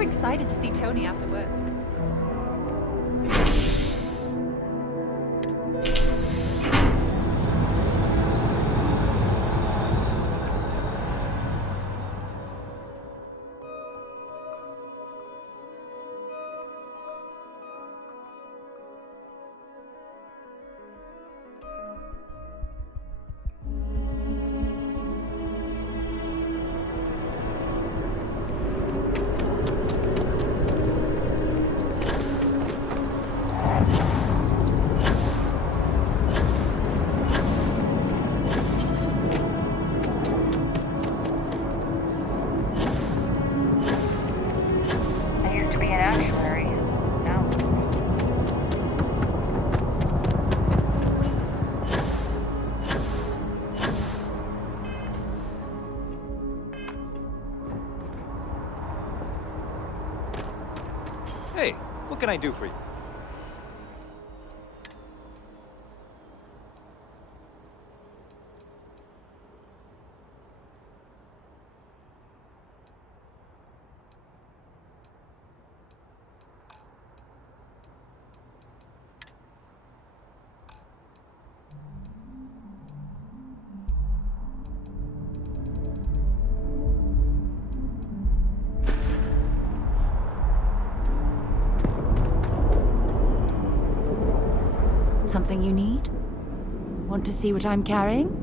so excited to see Tony after work. Hey, what can I do for you? Something you need? Want to see what I'm carrying?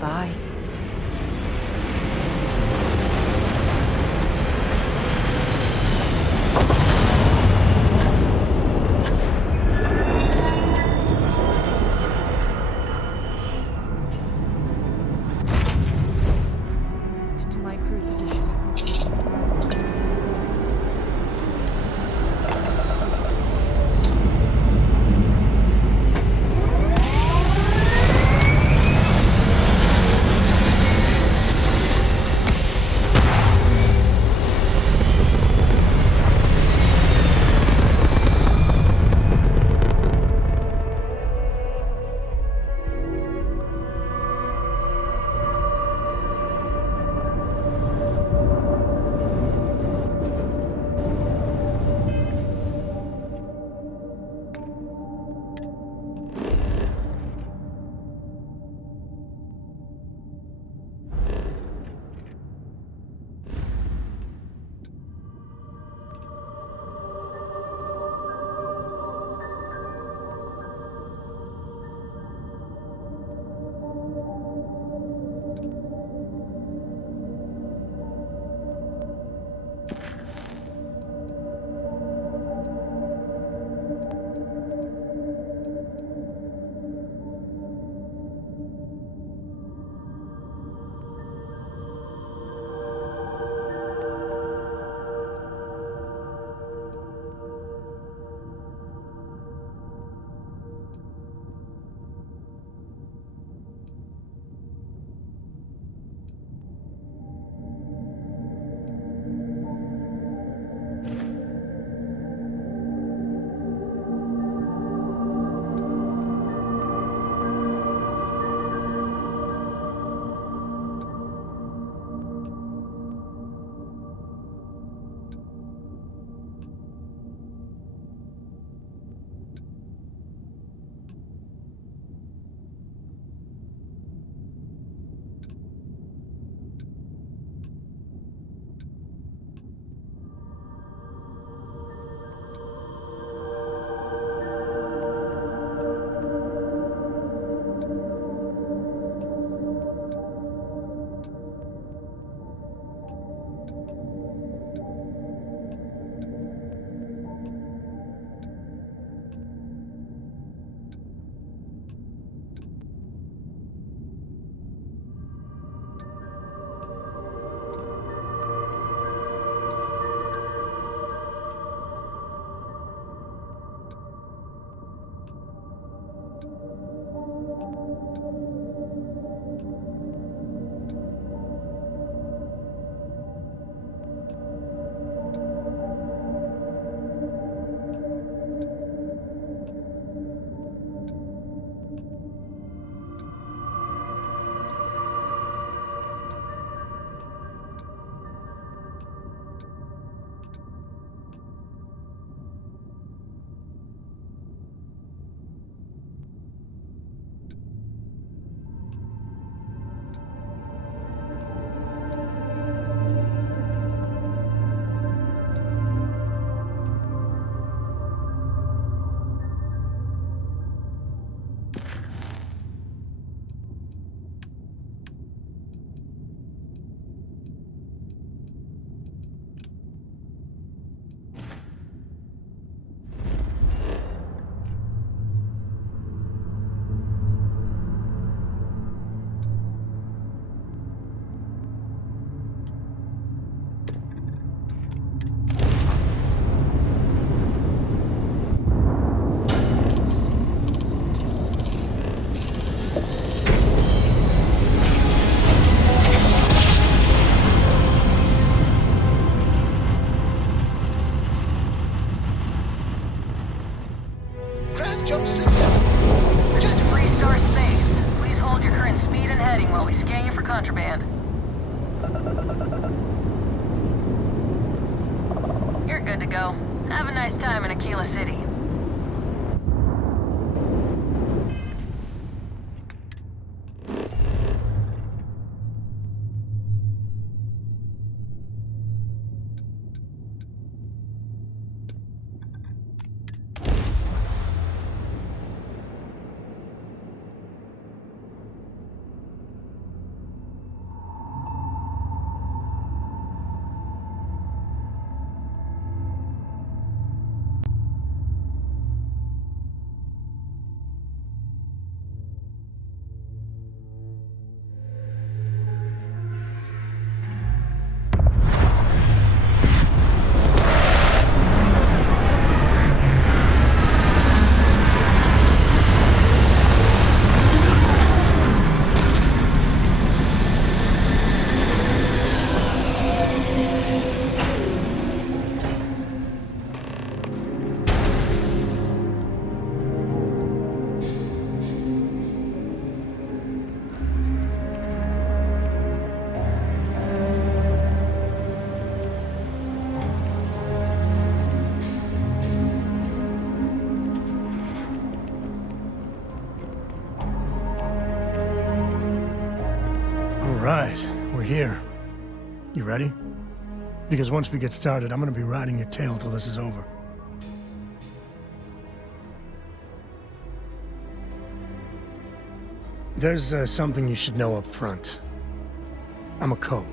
Bye. jump signal. Just freeze our space. Please hold your current speed and heading while we scan you for contraband. You're good to go. Have a nice time in Aquila City. Right, we're here. You ready? Because once we get started, I'm gonna be riding your tail till this is over. There's something you should know up front. I'm a Coe.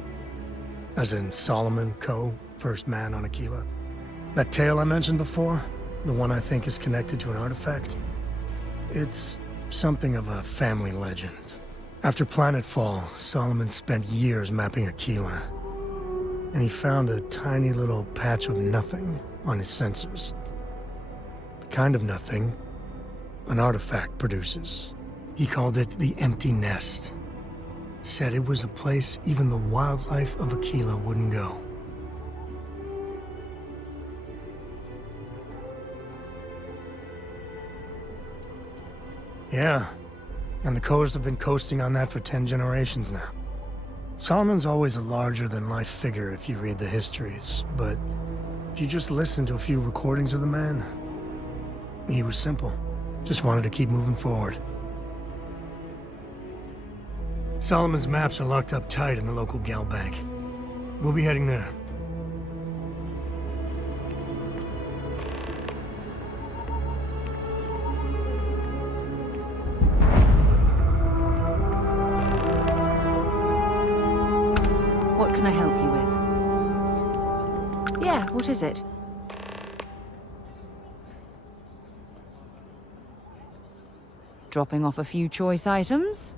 As in Solomon Coe, first man on Aquila. That tale I mentioned before, the one I think is connected to an artifact, it's something of a family legend. After Planetfall, Solomon spent years mapping Aquila, and he found a tiny little patch of nothing on his sensors. The kind of nothing an artifact produces. He called it the Empty Nest. Said it was a place even the wildlife of Aquila wouldn't go. Yeah. And the Coes have been coasting on that for 10 generations now. Solomon's always a larger-than-life figure if you read the histories, but if you just listen to a few recordings of the man, he was simple. Just wanted to keep moving forward. Solomon's maps are locked up tight in the local gal bank. We'll be heading there. What can I help you with? Yeah, what is it? Dropping off a few choice items?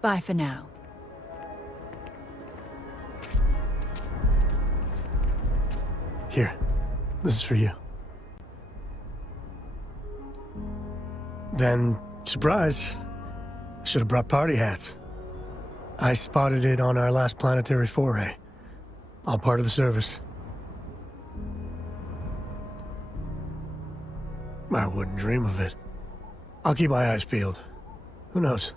Bye for now. Here, this is for you. Then, surprise, I should have brought party hats. I spotted it on our last planetary foray. All part of the service. I wouldn't dream of it. I'll keep my eyes peeled. Who knows?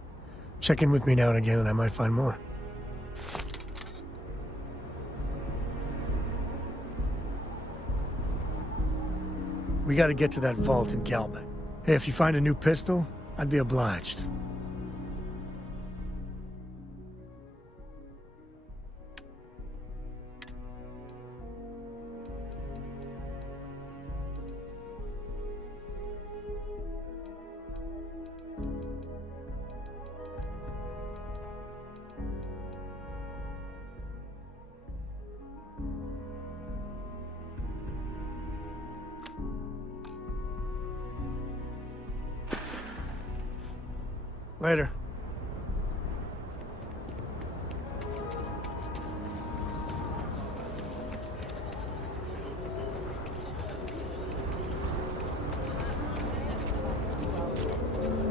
Check in with me now and again and I might find more. We gotta get to that vault in Galbeck. Hey, if you find a new pistol, I'd be obliged. Later.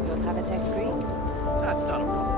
You'll have a tech degree? That's not a problem.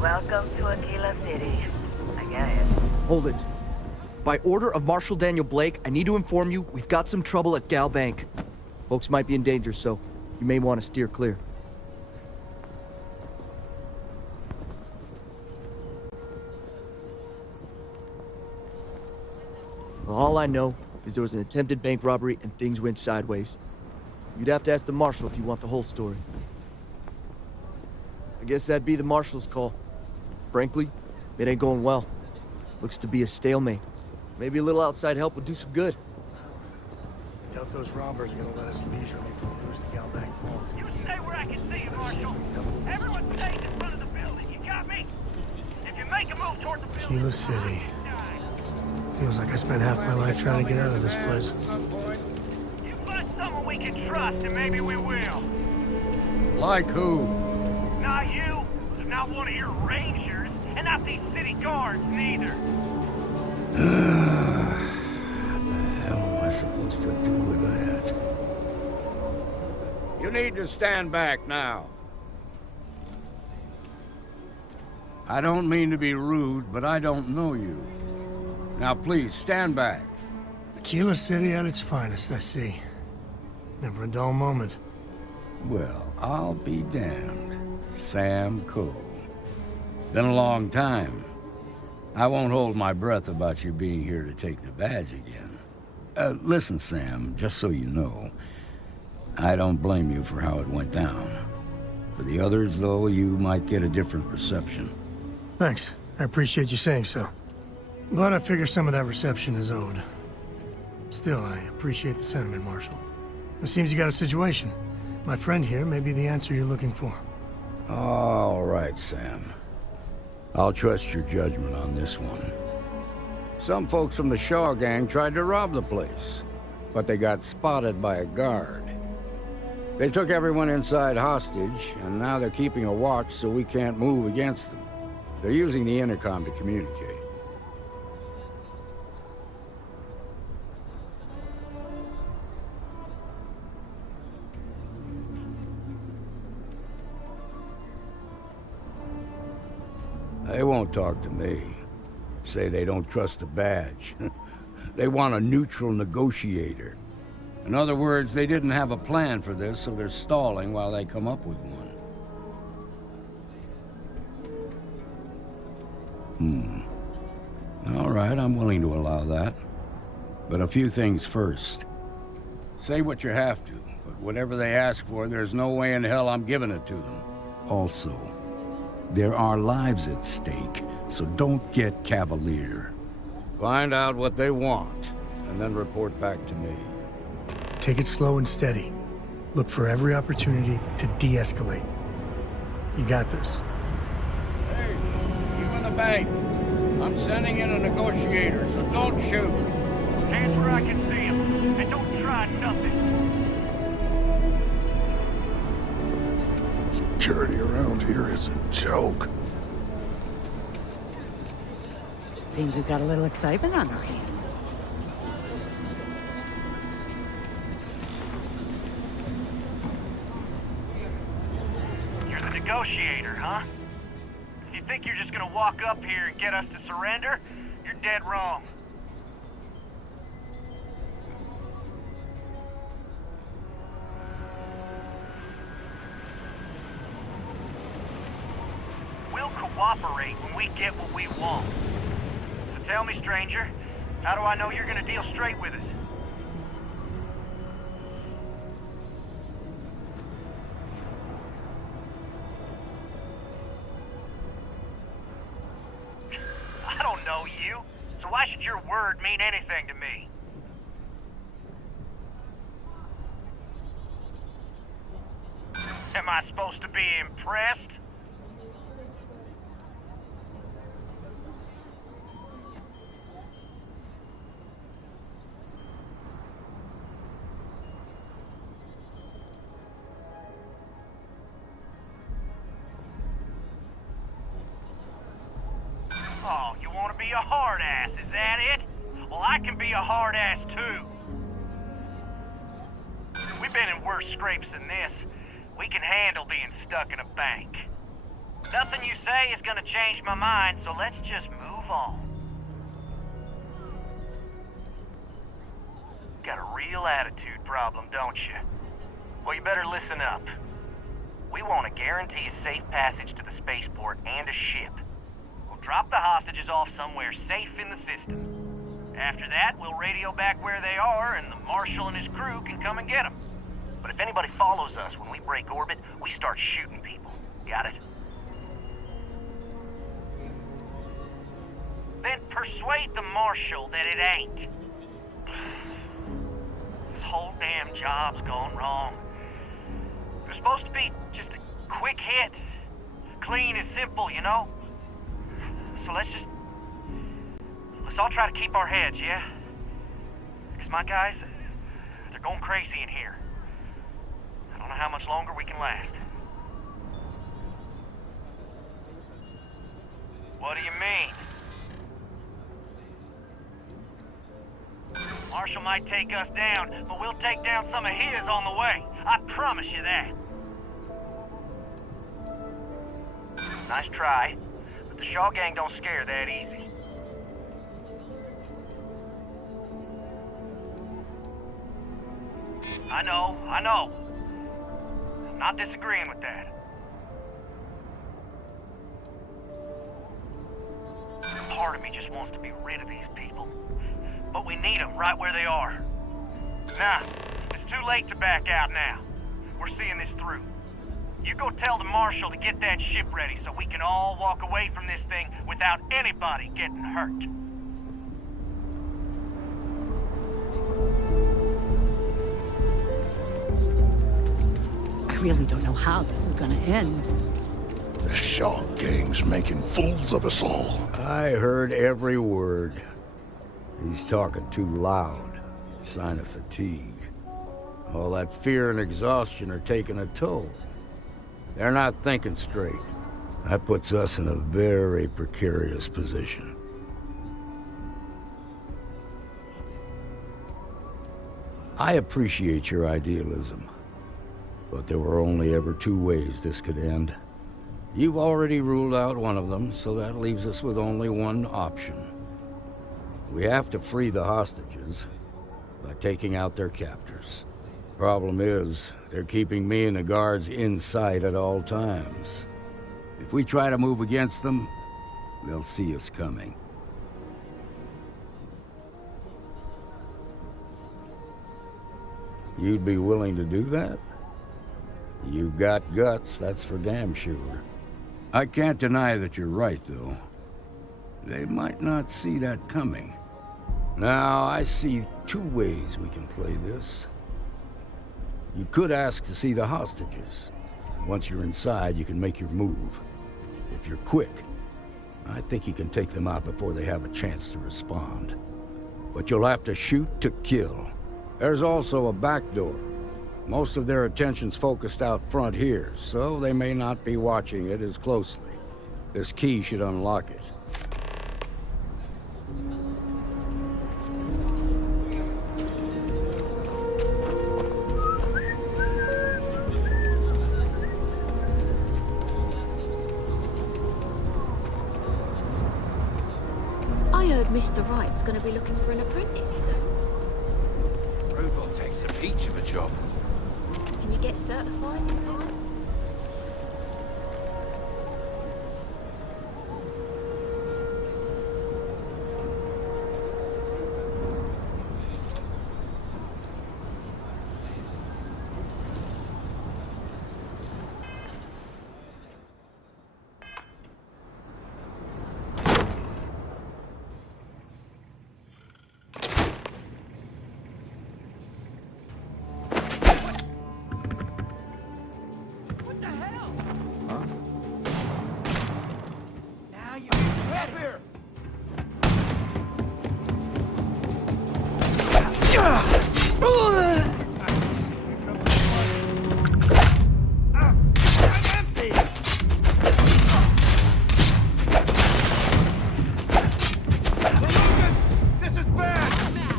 Welcome to Aquila City. I get it. Hold it. By order of Marshal Daniel Blake, I need to inform you we've got some trouble at Gal Bank. Folks might be in danger, so you may want to steer clear. Well, all I know is there was an attempted bank robbery and things went sideways. You'd have to ask the Marshal if you want the whole story. I guess that'd be the Marshal's call. Frankly, it ain't going well. Looks to be a stalemate. Maybe a little outside help would do some good. Doubt those robbers are gonna let us leisurely peruse the Galbank vault. You stay where I can see you, Marshal. Everyone stays in front of the building. You got me? If you make a move toward the building... Aquila City. Feels like I spent half my life trying to get out of this place. You find someone we can trust, and maybe we will. Like who? Not you. Not one of your rangers. And not these city guards, neither. What the hell am I supposed to do with that? You need to stand back now. I don't mean to be rude, but I don't know you. Now please, stand back. Aquila City at its finest, I see. Never a dull moment. Well, I'll be damned. Sam Coe. Been a long time. I won't hold my breath about you being here to take the badge again. Listen, Sam, just so you know, I don't blame you for how it went down. For the others, though, you might get a different reception. Thanks. I appreciate you saying so. But I figure some of that reception is owed. Still, I appreciate the sentiment, Marshal. It seems you got a situation. My friend here may be the answer you're looking for. All right, Sam. I'll trust your judgment on this one. Some folks from the Shaw gang tried to rob the place, but they got spotted by a guard. They took everyone inside hostage, and now they're keeping a watch so we can't move against them. They're using the intercom to communicate. They won't talk to me. Say they don't trust the badge. They want a neutral negotiator. In other words, they didn't have a plan for this, so they're stalling while they come up with one. All right, I'm willing to allow that. But a few things first. Say what you have to, but whatever they ask for, there's no way in hell I'm giving it to them. Also, there are lives at stake, so don't get cavalier. Find out what they want, and then report back to me. Take it slow and steady. Look for every opportunity to de-escalate. You got this. Hey, you in the bank. I'm sending in a negotiator, so don't shoot. Hands where I can see him, and don't try nothing. Security around here is a joke. Seems we've got a little excitement on our hands. You're the negotiator, huh? If you think you're just gonna walk up here and get us to surrender, you're dead wrong. We'll cooperate when we get what we want. So tell me, stranger, how do I know you're gonna deal straight with us? I don't know you, so why should your word mean anything to me? Am I supposed to be impressed? Oh, you want to be a hard ass, is that it? Well, I can be a hard ass too. We've been in worse scrapes than this. We can handle being stuck in a bank. Nothing you say is gonna change my mind, so let's just move on. Got a real attitude problem, don't you? Well, you better listen up. We want to guarantee a safe passage to the spaceport and a ship. We'll drop the hostages off somewhere safe in the system. After that, we'll radio back where they are, and the Marshal and his crew can come and get them. But if anybody follows us when we break orbit, we start shooting people. Got it? Then persuade the Marshal that it ain't. This whole damn job's gone wrong. It was supposed to be just a quick hit. Clean and simple, you know? So let's all try to keep our heads, yeah? Because my guys, they're going crazy in here. I don't know how much longer we can last. What do you mean? Marshall might take us down, but we'll take down some of his on the way. I promise you that. Nice try, but the Shaw gang don't scare that easy. I know. I'm not disagreeing with that. Part of me just wants to be rid of these people. But we need them right where they are. Nah, it's too late to back out now. We're seeing this through. You go tell the Marshal to get that ship ready so we can all walk away from this thing without anybody getting hurt. I really don't know how this is gonna end. The Shaw gang's making fools of us all. I heard every word. He's talking too loud. Sign of fatigue. All that fear and exhaustion are taking a toll. They're not thinking straight. That puts us in a very precarious position. I appreciate your idealism, but there were only ever two ways this could end. You've already ruled out one of them, so that leaves us with only one option. We have to free the hostages by taking out their captors. Problem is, they're keeping me and the guards in sight at all times. If we try to move against them, they'll see us coming. You'd be willing to do that? You've got guts, that's for damn sure. I can't deny that you're right, though. They might not see that coming. Now, I see two ways we can play this. You could ask to see the hostages. Once you're inside, you can make your move. If you're quick, I think you can take them out before they have a chance to respond. But you'll have to shoot to kill. There's also a back door. Most of their attention's focused out front here, so they may not be watching it as closely. This key should unlock it. I heard Mr. Wright's gonna be looking for an apprentice soon. Robot takes a peach of a job. Can you get certified in time?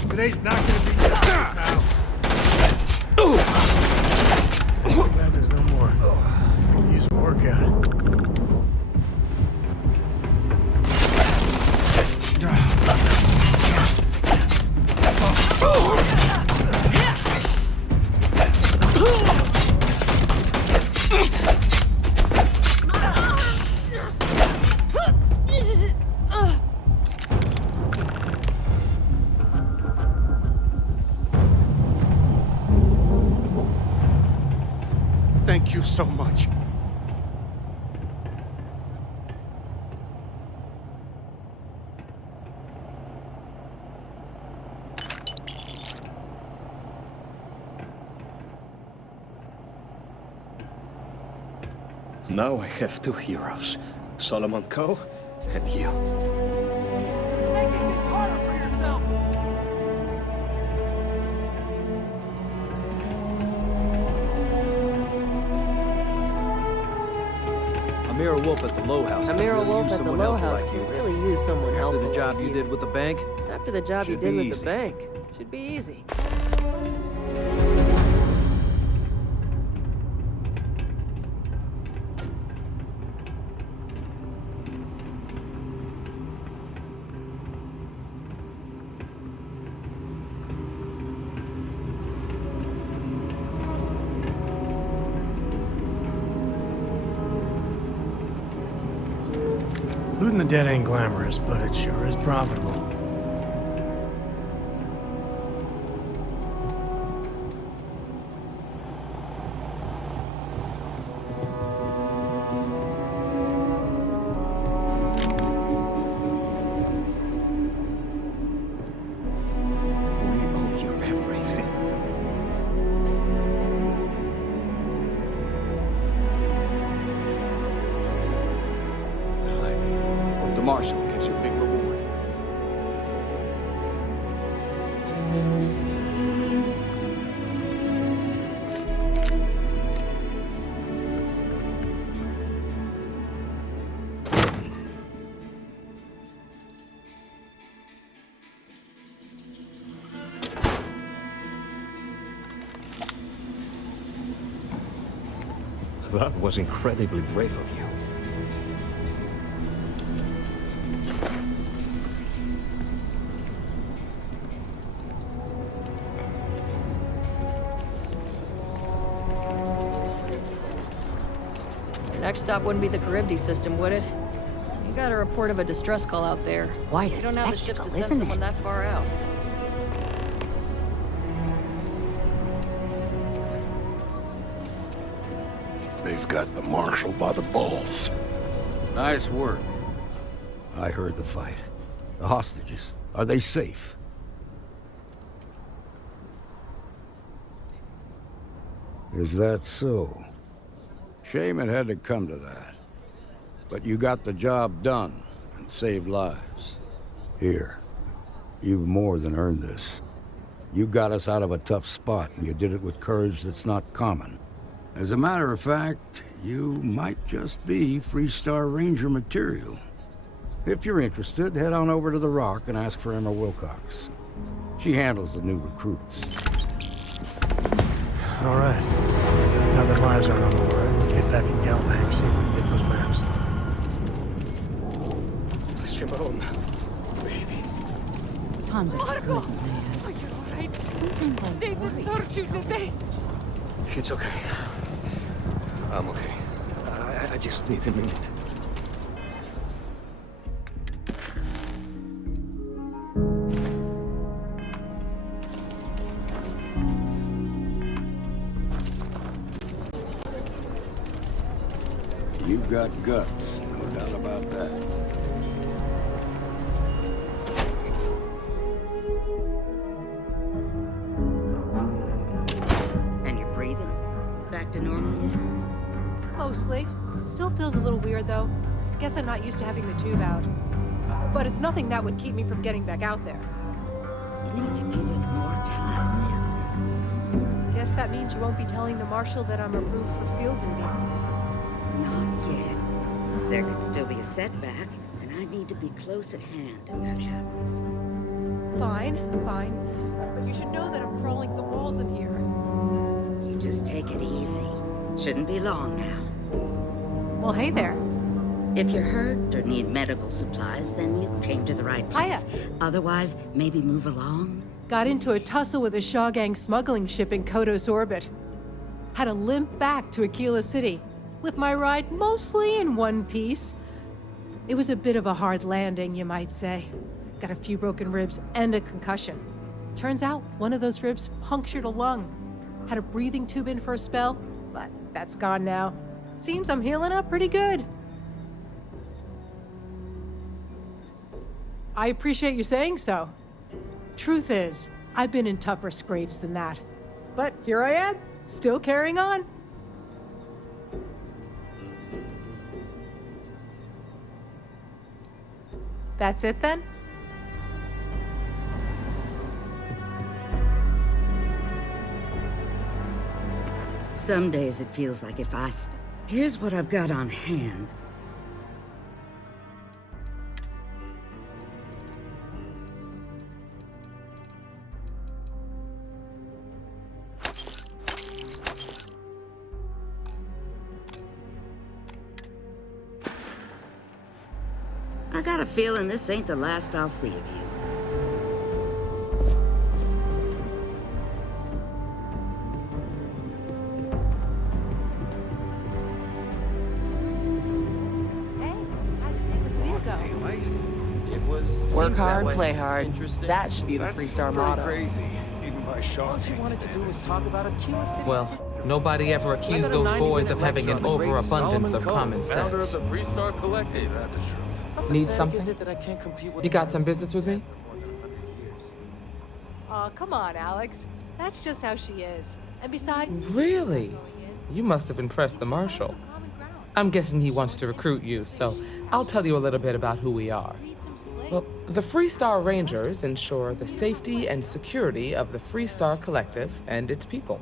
Today's not gonna be good now. Glad there's no more. Use a workout. Thank you so much. Now I have two heroes, Solomon Coe and you. Make it harder for yourself! I'm Amira Wolf at the Low House. Amira Wolf at the Low House could really use someone helpful. After the job like you did with the bank? After the job you Should did be with easy. the bank. Should be easy. Looting the dead ain't glamorous, but it sure is profitable. We owe you everything. The Marshal gets you a big reward. That was incredibly brave of you. Your next stop wouldn't be the Charybdis system, would it? You got a report of a distress call out there. Quite a You don't have the ships to spectacle, send isn't someone it? that far out. They've got the Marshal by the balls. Nice work. I heard the fight. The hostages, are they safe? Is that so? Shame it had to come to that. But you got the job done and saved lives. Here, you've more than earned this. You got us out of a tough spot, and you did it with courage that's not common. As a matter of fact, you might just be Freestar Ranger material. If you're interested, head on over to the Rock and ask for Emma Wilcox. She handles the new recruits. All right. Now that lives are on the line, let's get back in Galbank, see if we can get those maps. Shimon, baby. Tom's a good man. Are you alright? Sometimes I They worry. didn't hurt you, did they? It's okay. I'm okay. I just need a minute. You've got guts, no doubt about that. And you're breathing? Back to normal yet? Mostly. Still feels a little weird, though. Guess I'm not used to having the tube out. But it's nothing that would keep me from getting back out there. You need to give it more time, Helen. Guess that means you won't be telling the Marshal that I'm approved for field duty. Not yet. There could still be a setback, and I need to be close at hand if that happens. Fine, fine. But you should know that I'm crawling the walls in here. You just take it easy. Shouldn't be long now. Well, hey there. If you're hurt or need medical supplies, then you came to the right place. Hiya. Otherwise, maybe move along. Got into a tussle with a Shaw Gang smuggling ship in Kodos orbit. Had to limp back to Aquila City, with my ride mostly in one piece. It was a bit of a hard landing, you might say. Got a few broken ribs and a concussion. Turns out one of those ribs punctured a lung. Had a breathing tube in for a spell, but that's gone now. Seems I'm healing up pretty good. I appreciate you saying so. Truth is, I've been in tougher scrapes than that. But here I am, still carrying on. That's it then? Some days it feels like if I... Here's what I've got on hand. I got a feeling this ain't the last I'll see of you. Work hard, play hard. That should be the three-star motto. Crazy. Even by Shaw. All she wanted to do was talk about Aquila City. Well, nobody ever accused those boys of having an overabundance of common Founder of sense. the Freestar Collective. Is that the truth? Need something? You got some business with me? Aw, come on, Alex. That's just how she is. And besides... Really? You must have impressed the Marshal. I'm guessing he wants to recruit you, so I'll tell you a little bit about who we are. Well, the Freestar Rangers ensure the safety and security of the Freestar Collective and its people.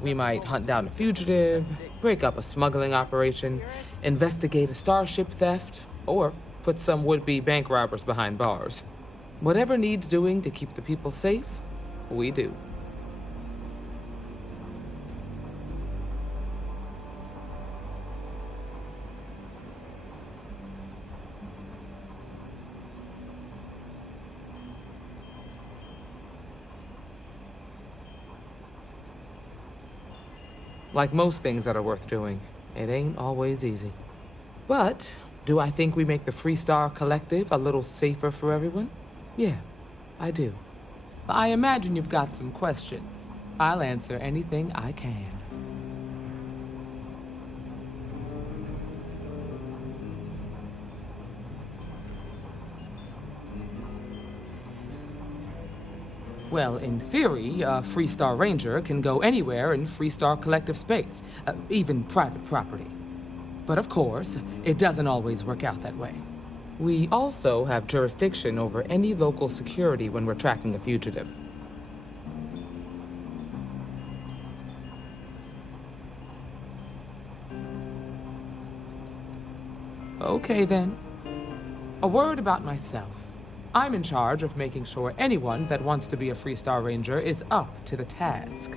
We might hunt down a fugitive, break up a smuggling operation, investigate a starship theft, or put some would-be bank robbers behind bars. Whatever needs doing to keep the people safe, we do. Like most things that are worth doing, it ain't always easy. But do I think we make the Freestar Collective a little safer for everyone? Yeah, I do. I imagine you've got some questions. I'll answer anything I can. Well, in theory, a Freestar Ranger can go anywhere in Freestar Collective space, even private property. But of course, it doesn't always work out that way. We also have jurisdiction over any local security when we're tracking a fugitive. Okay then. A word about myself. I'm in charge of making sure anyone that wants to be a Freestar Ranger is up to the task.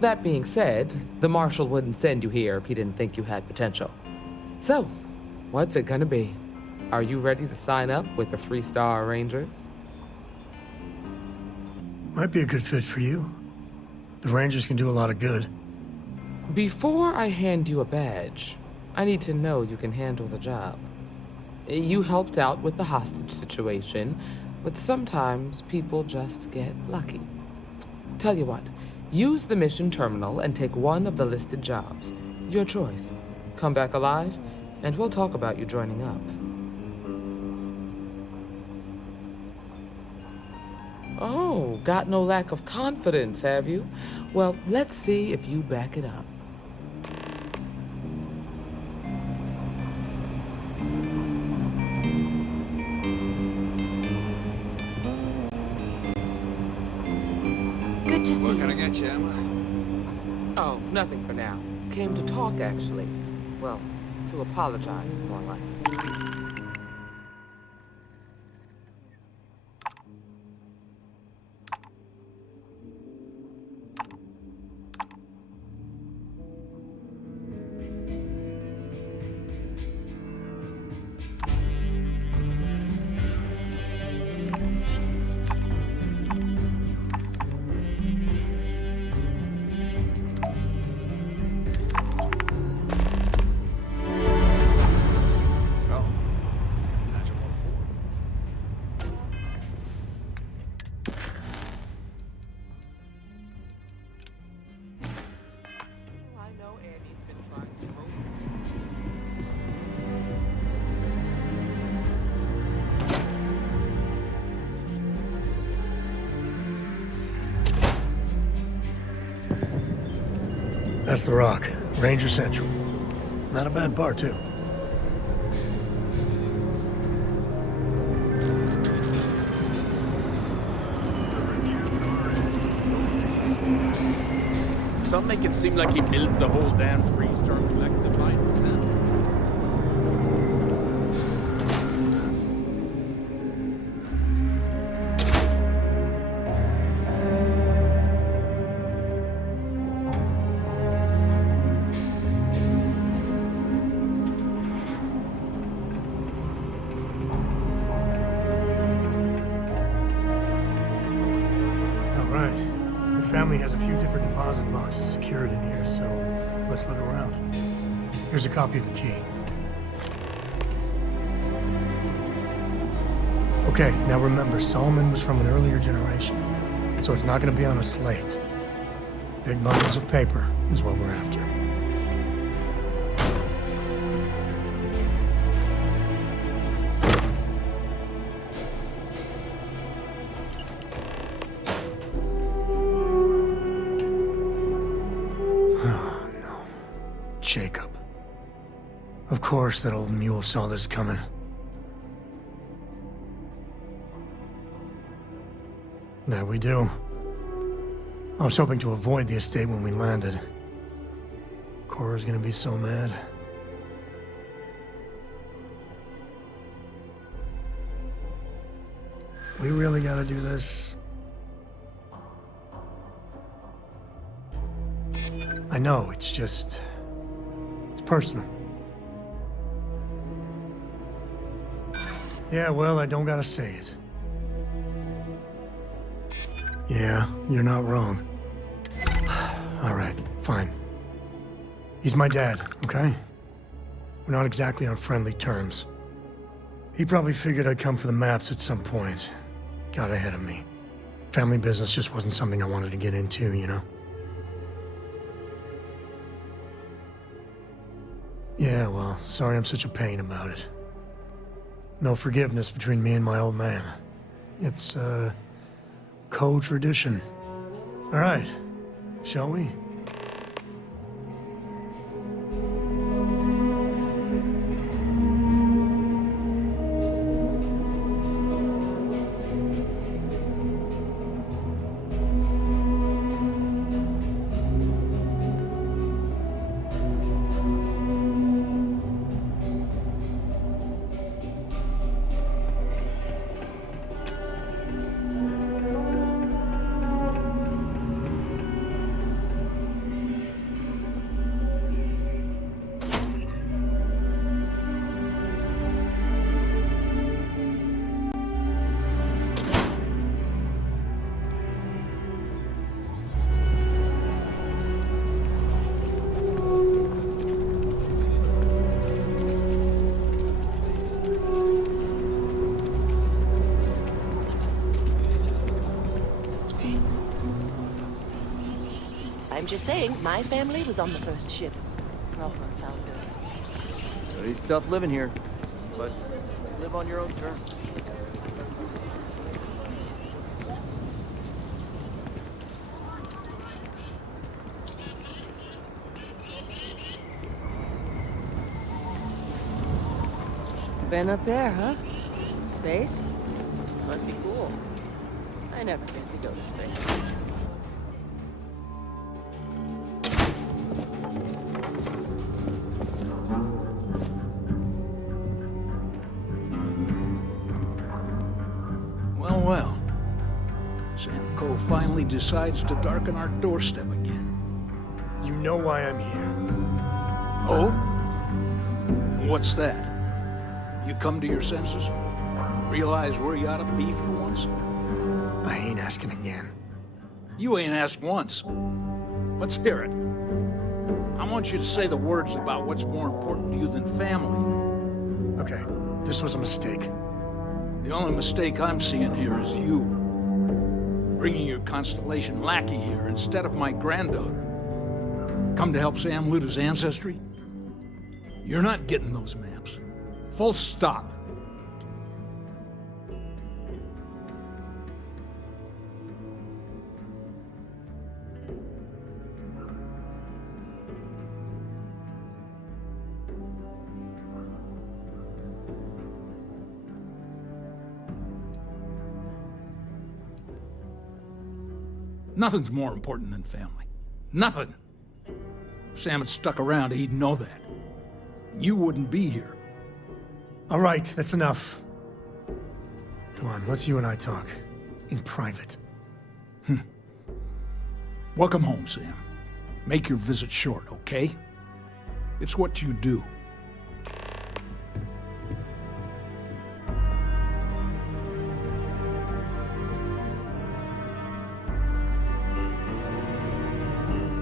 That being said, the Marshal wouldn't send you here if he didn't think you had potential. So, what's it gonna be? Are you ready to sign up with the Freestar Rangers? Might be a good fit for you. The Rangers can do a lot of good. Before I hand you a badge, I need to know you can handle the job. You helped out with the hostage situation, but sometimes people just get lucky. Tell you what, use the mission terminal and take one of the listed jobs. Your choice. Come back alive, and we'll talk about you joining up. Oh, got no lack of confidence, have you? Well, let's see if you back it up. Good to see you. What can I get you, Emma? Oh, nothing for now. Came to talk, actually. Well, to apologize, more like. That's the Rock, Ranger Central. Not a bad bar, too. Some make it seem like he built the whole damn Freestar Collective by himself. right. The family has a few different deposit boxes secured in here, so let's look around. Here's a copy of the key. Okay, now remember, Solomon was from an earlier generation, so it's not going to be on a slate. Big bundles of paper is what we're after. Oh, no. Jacob. Of course that old mule saw this coming. There we do. I was hoping to avoid the estate when we landed. Cora's gonna be so mad. We really gotta do this. I know, it's just... it's personal. Yeah, well, I don't gotta say it. Yeah, you're not wrong. Alright, fine. He's my dad, okay? We're not exactly on friendly terms. He probably figured I'd come for the maps at some point. Got ahead of me. Family business just wasn't something I wanted to get into, you know? Yeah, well, sorry I'm such a pain about it. No forgiveness between me and my old man. It's, co-tradition. All right, shall we? I'm just saying, my family was on the first ship. Rothman found us. It's tough living here, but live on your own terms. Been up there, huh? Space? Must be cool. I never get to go to space. Well. Sam Coe finally decides to darken our doorstep again. You know why I'm here. Oh? What's that? You come to your senses? Realize where you ought to be for once? I ain't asking again. You ain't asked once. Let's hear it. I want you to say the words about what's more important to you than family. Okay, this was a mistake. The only mistake I'm seeing here is you. Bringing your Constellation lackey here instead of my granddaughter. Come to help Sam loot his ancestry? You're not getting those maps. Full stop. Nothing's more important than family. Nothing. If Sam had stuck around, he'd know that. You wouldn't be here. All right, that's enough. Come on, let's you and I talk. In private. Welcome home, Sam. Make your visit short, okay? It's what you do.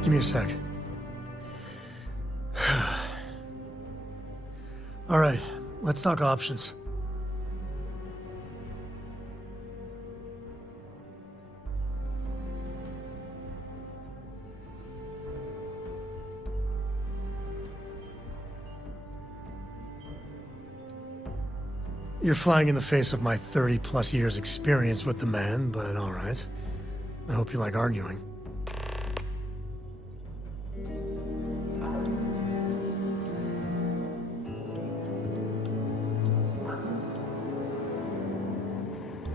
Give me a sec. All right, let's talk options. You're flying in the face of my 30-plus years experience with the man, but all right. I hope you like arguing.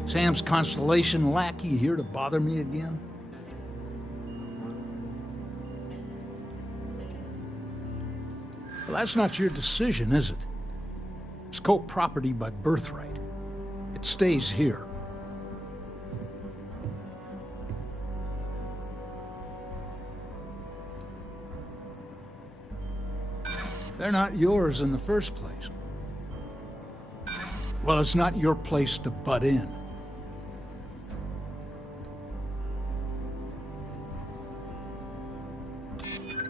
Sam's Constellation lackey here to bother me again? Well, that's not your decision, is it? It's co-property by birthright. It stays here. They're not yours in the first place. Well, it's not your place to butt in.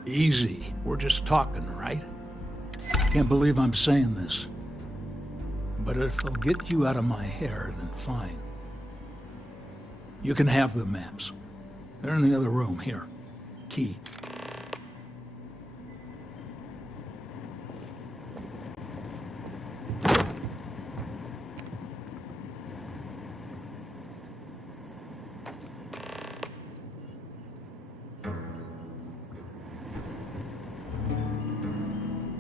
Easy. We're just talking, right? Can't believe I'm saying this. But if it'll get you out of my hair, then fine. You can have the maps. They're in the other room, here. Key.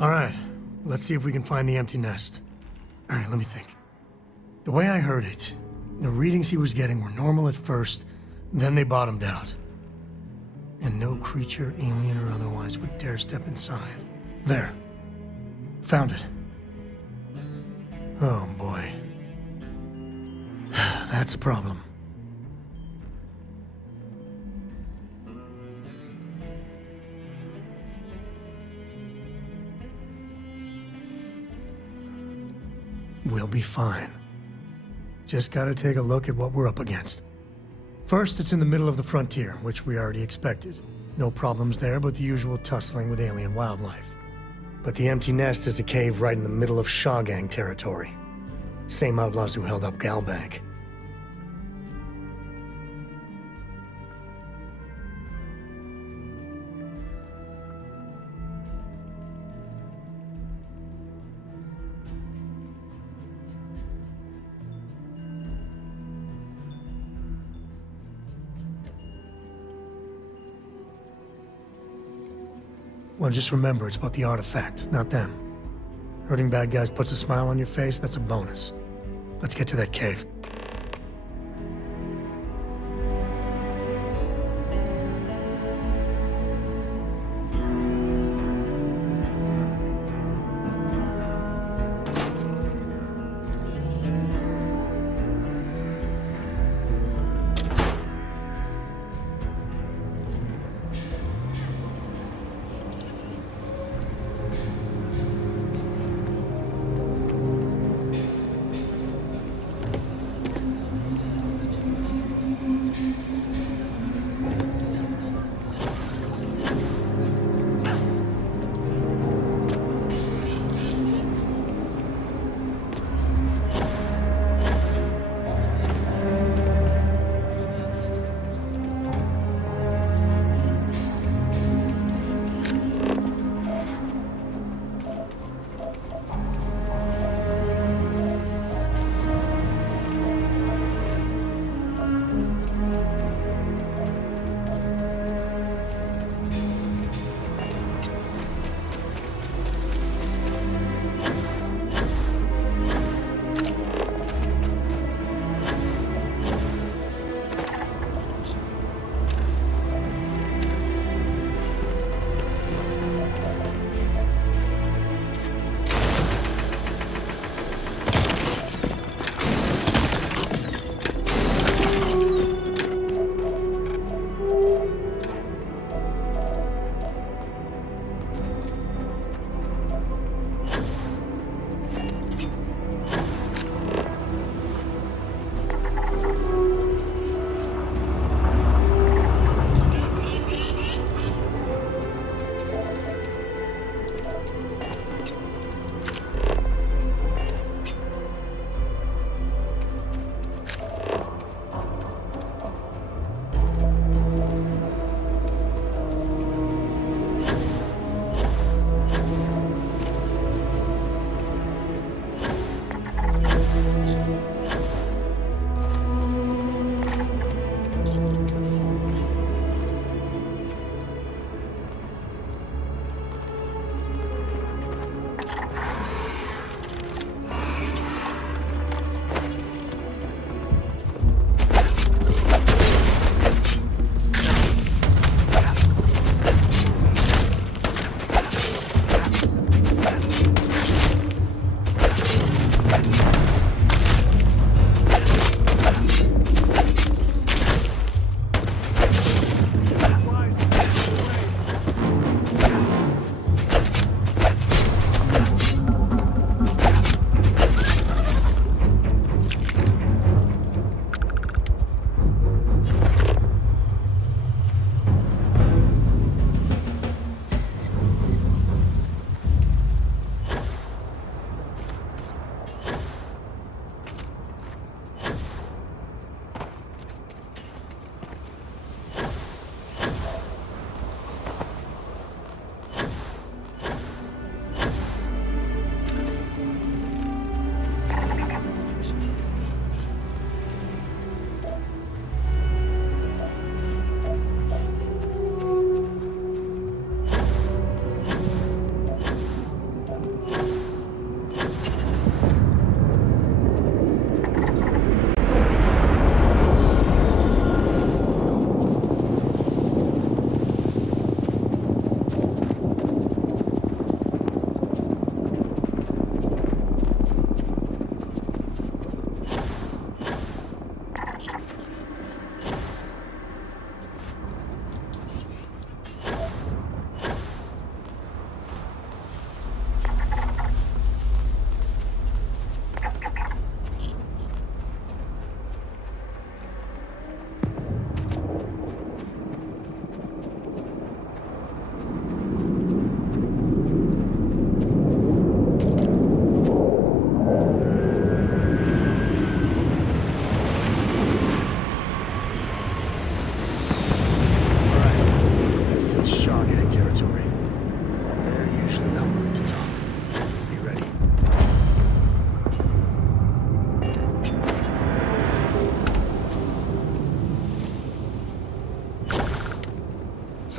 All right, let's see if we can find the empty nest. All right, let me think. The way I heard it, the readings he was getting were normal at first, then they bottomed out. And no creature, alien or otherwise, would dare step inside. There. Found it. Oh, boy. That's a problem. We'll be fine. Just gotta take a look at what we're up against. First, it's in the middle of the frontier, which we already expected. No problems there, but the usual tussling with alien wildlife. But the empty nest is a cave right in the middle of Shawgang territory. Same outlaws who held up Galbank. Well, just remember, it's about the artifact, not them. Hurting bad guys puts a smile on your face, that's a bonus. Let's get to that cave.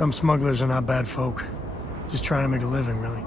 Some smugglers are not bad folk. Just trying to make a living, really.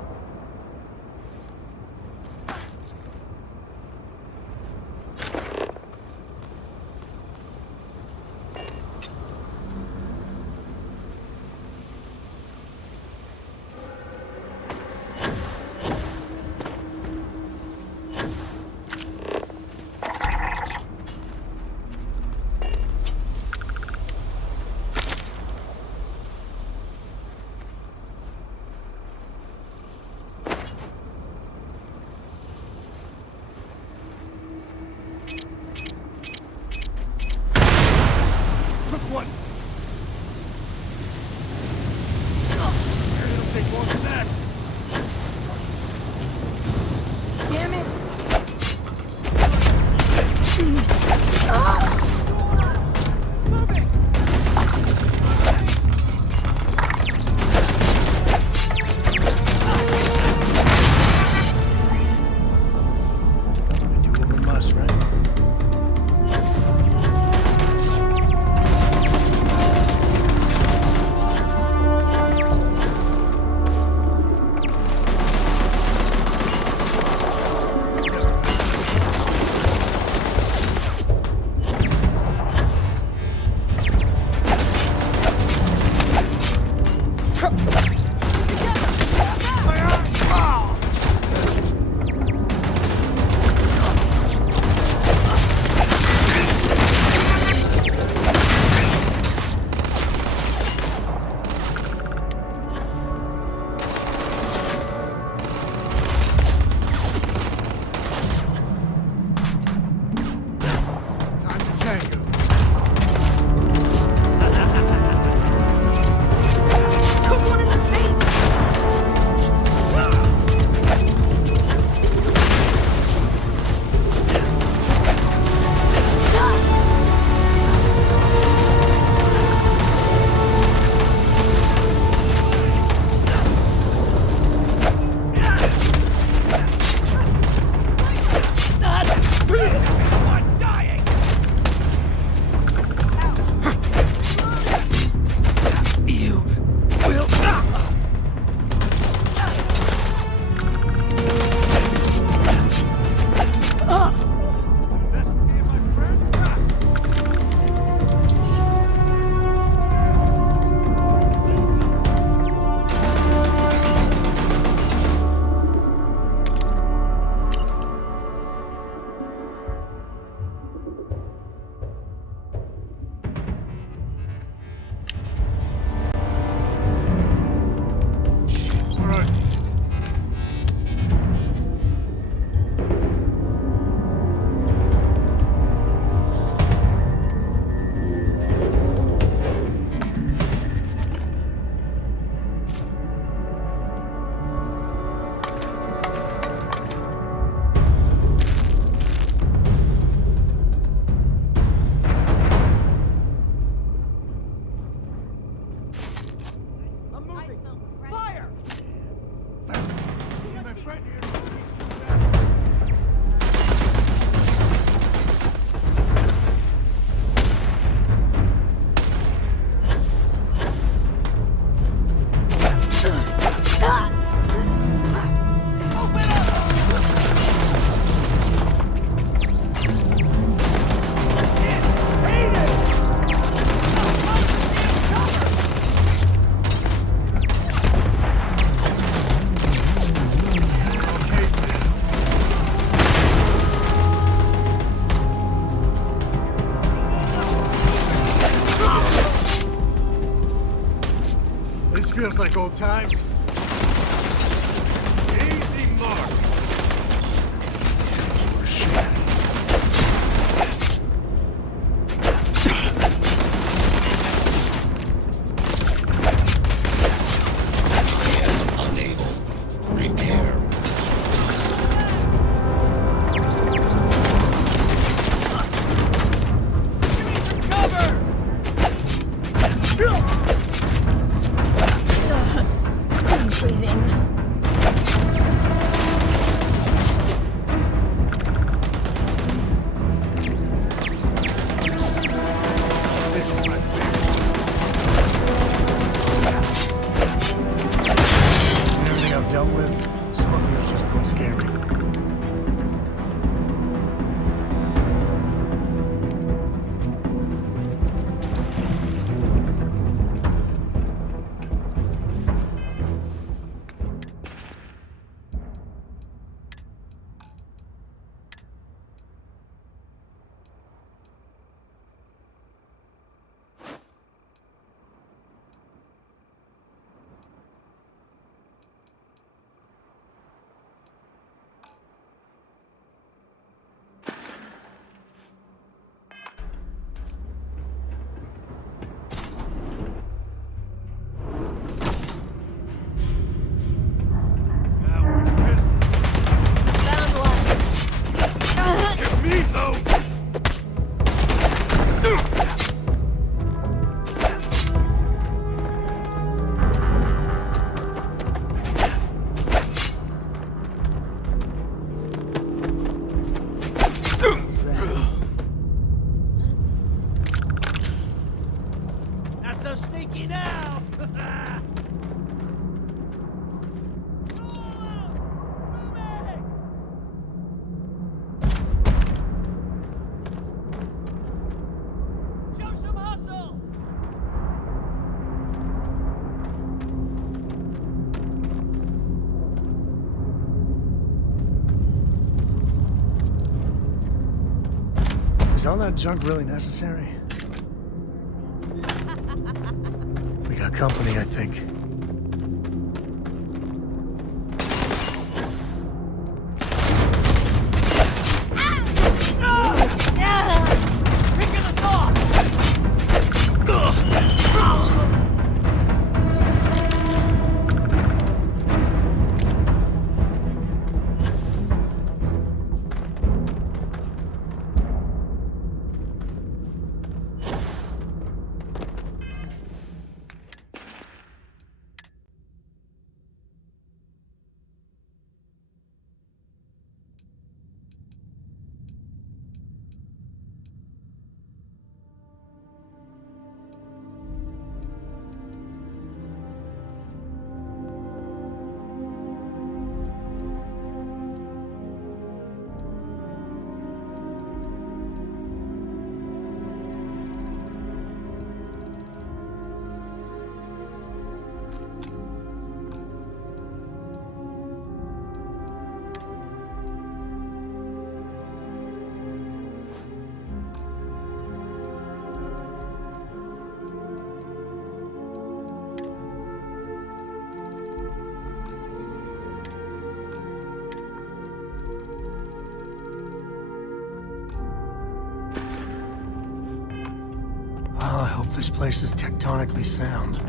Feels like old times. Easy mark. Unable. Repair. Cover! Is all that junk really necessary? We got company, I think. Oh, I hope this place is tectonically sound.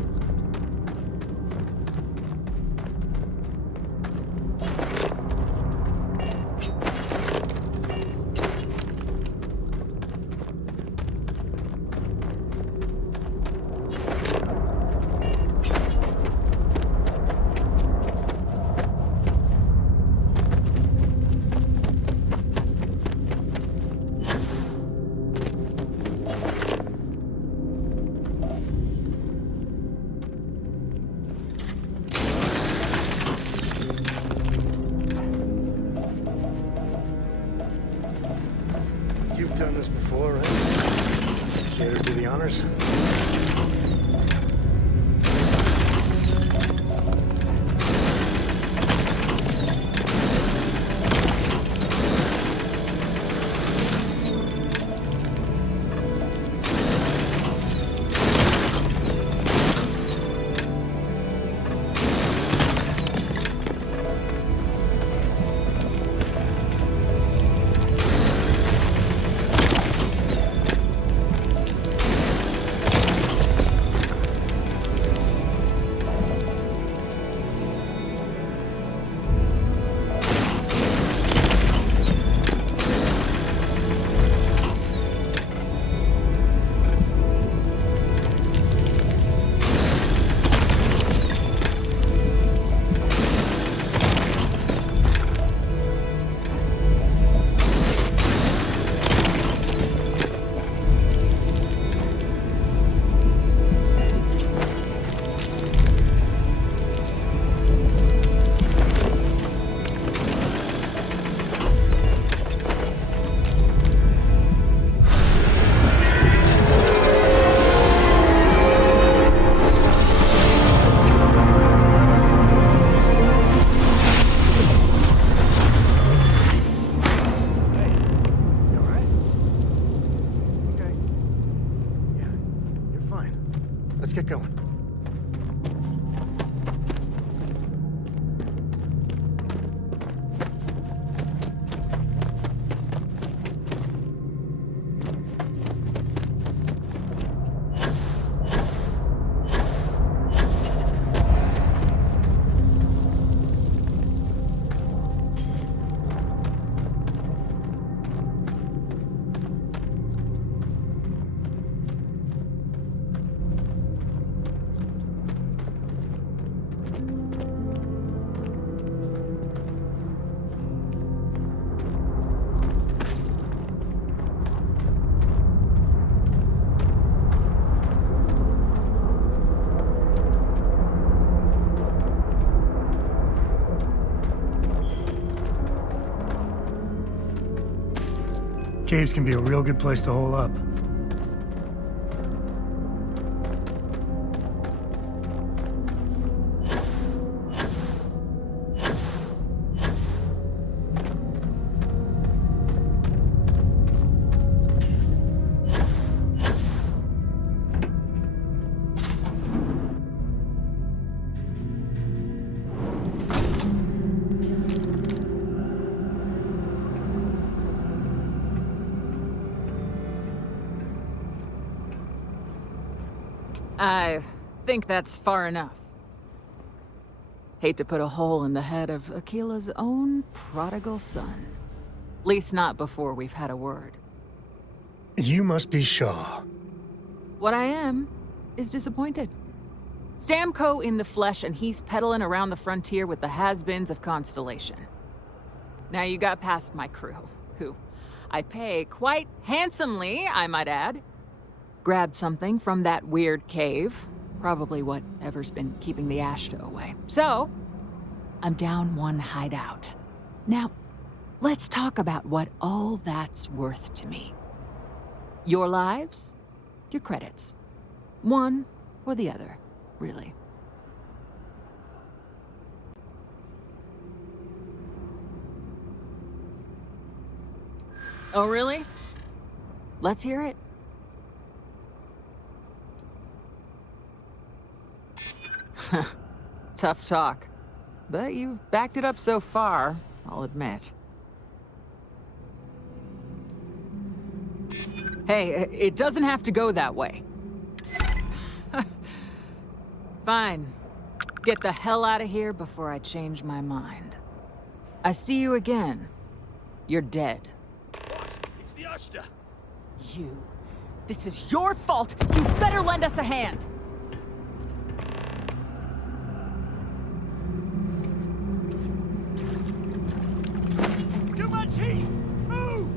You've done this before, right? Care to do the honors? Let's get going. caves can be a real good place to hole up. I think that's far enough. Hate to put a hole in the head of Akila's own prodigal son. Least not before we've had a word. You must be Shaw. What I am is disappointed. Sam Coe in the flesh, and he's peddling around the frontier with the has-beens of Constellation. Now you got past my crew, who I pay quite handsomely, I might add. Grabbed something from that weird cave. Probably whatever's been keeping the Ashta away. So, I'm down one hideout. Now, let's talk about what all that's worth to me. Your lives, your credits. One or the other, really. Oh, really? Let's hear it. Tough talk. But you've backed it up so far, I'll admit. Hey, it doesn't have to go that way. Fine. Get the hell out of here before I change my mind. I see you again. You're dead. Boss, it's the Ashta. You. This is your fault. You better lend us a hand. Too much heat! Move!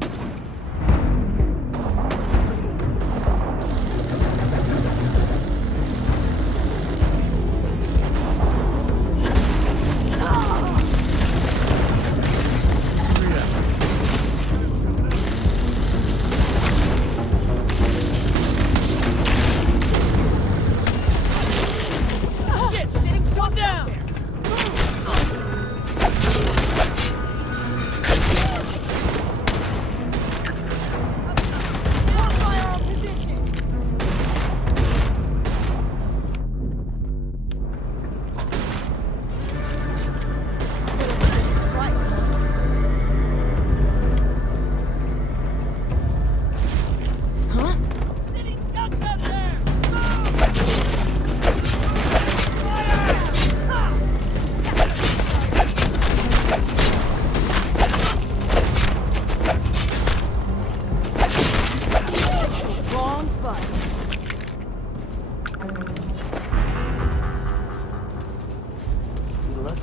Shit, sitting top down!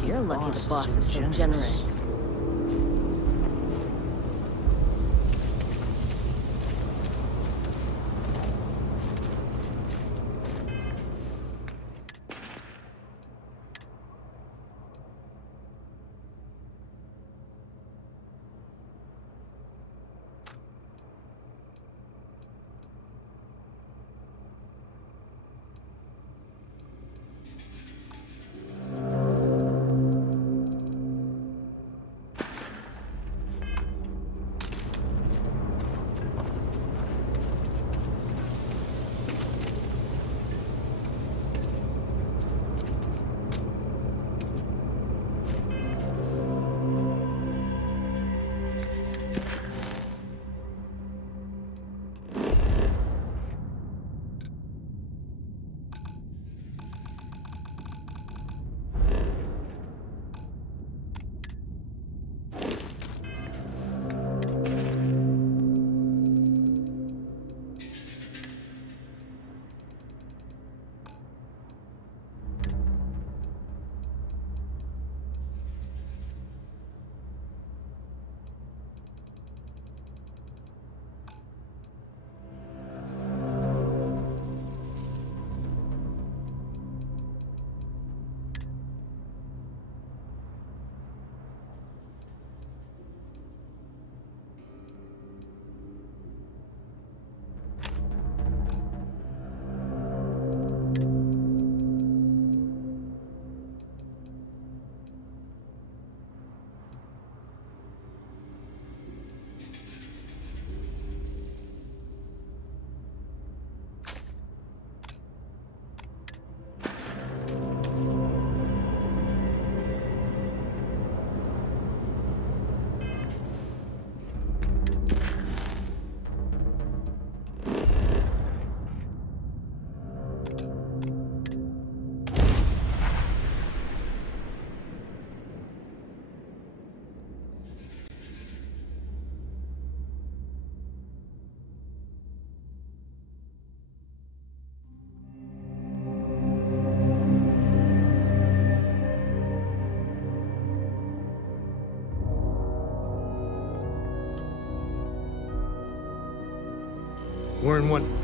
You're lucky the boss is so generous. then when...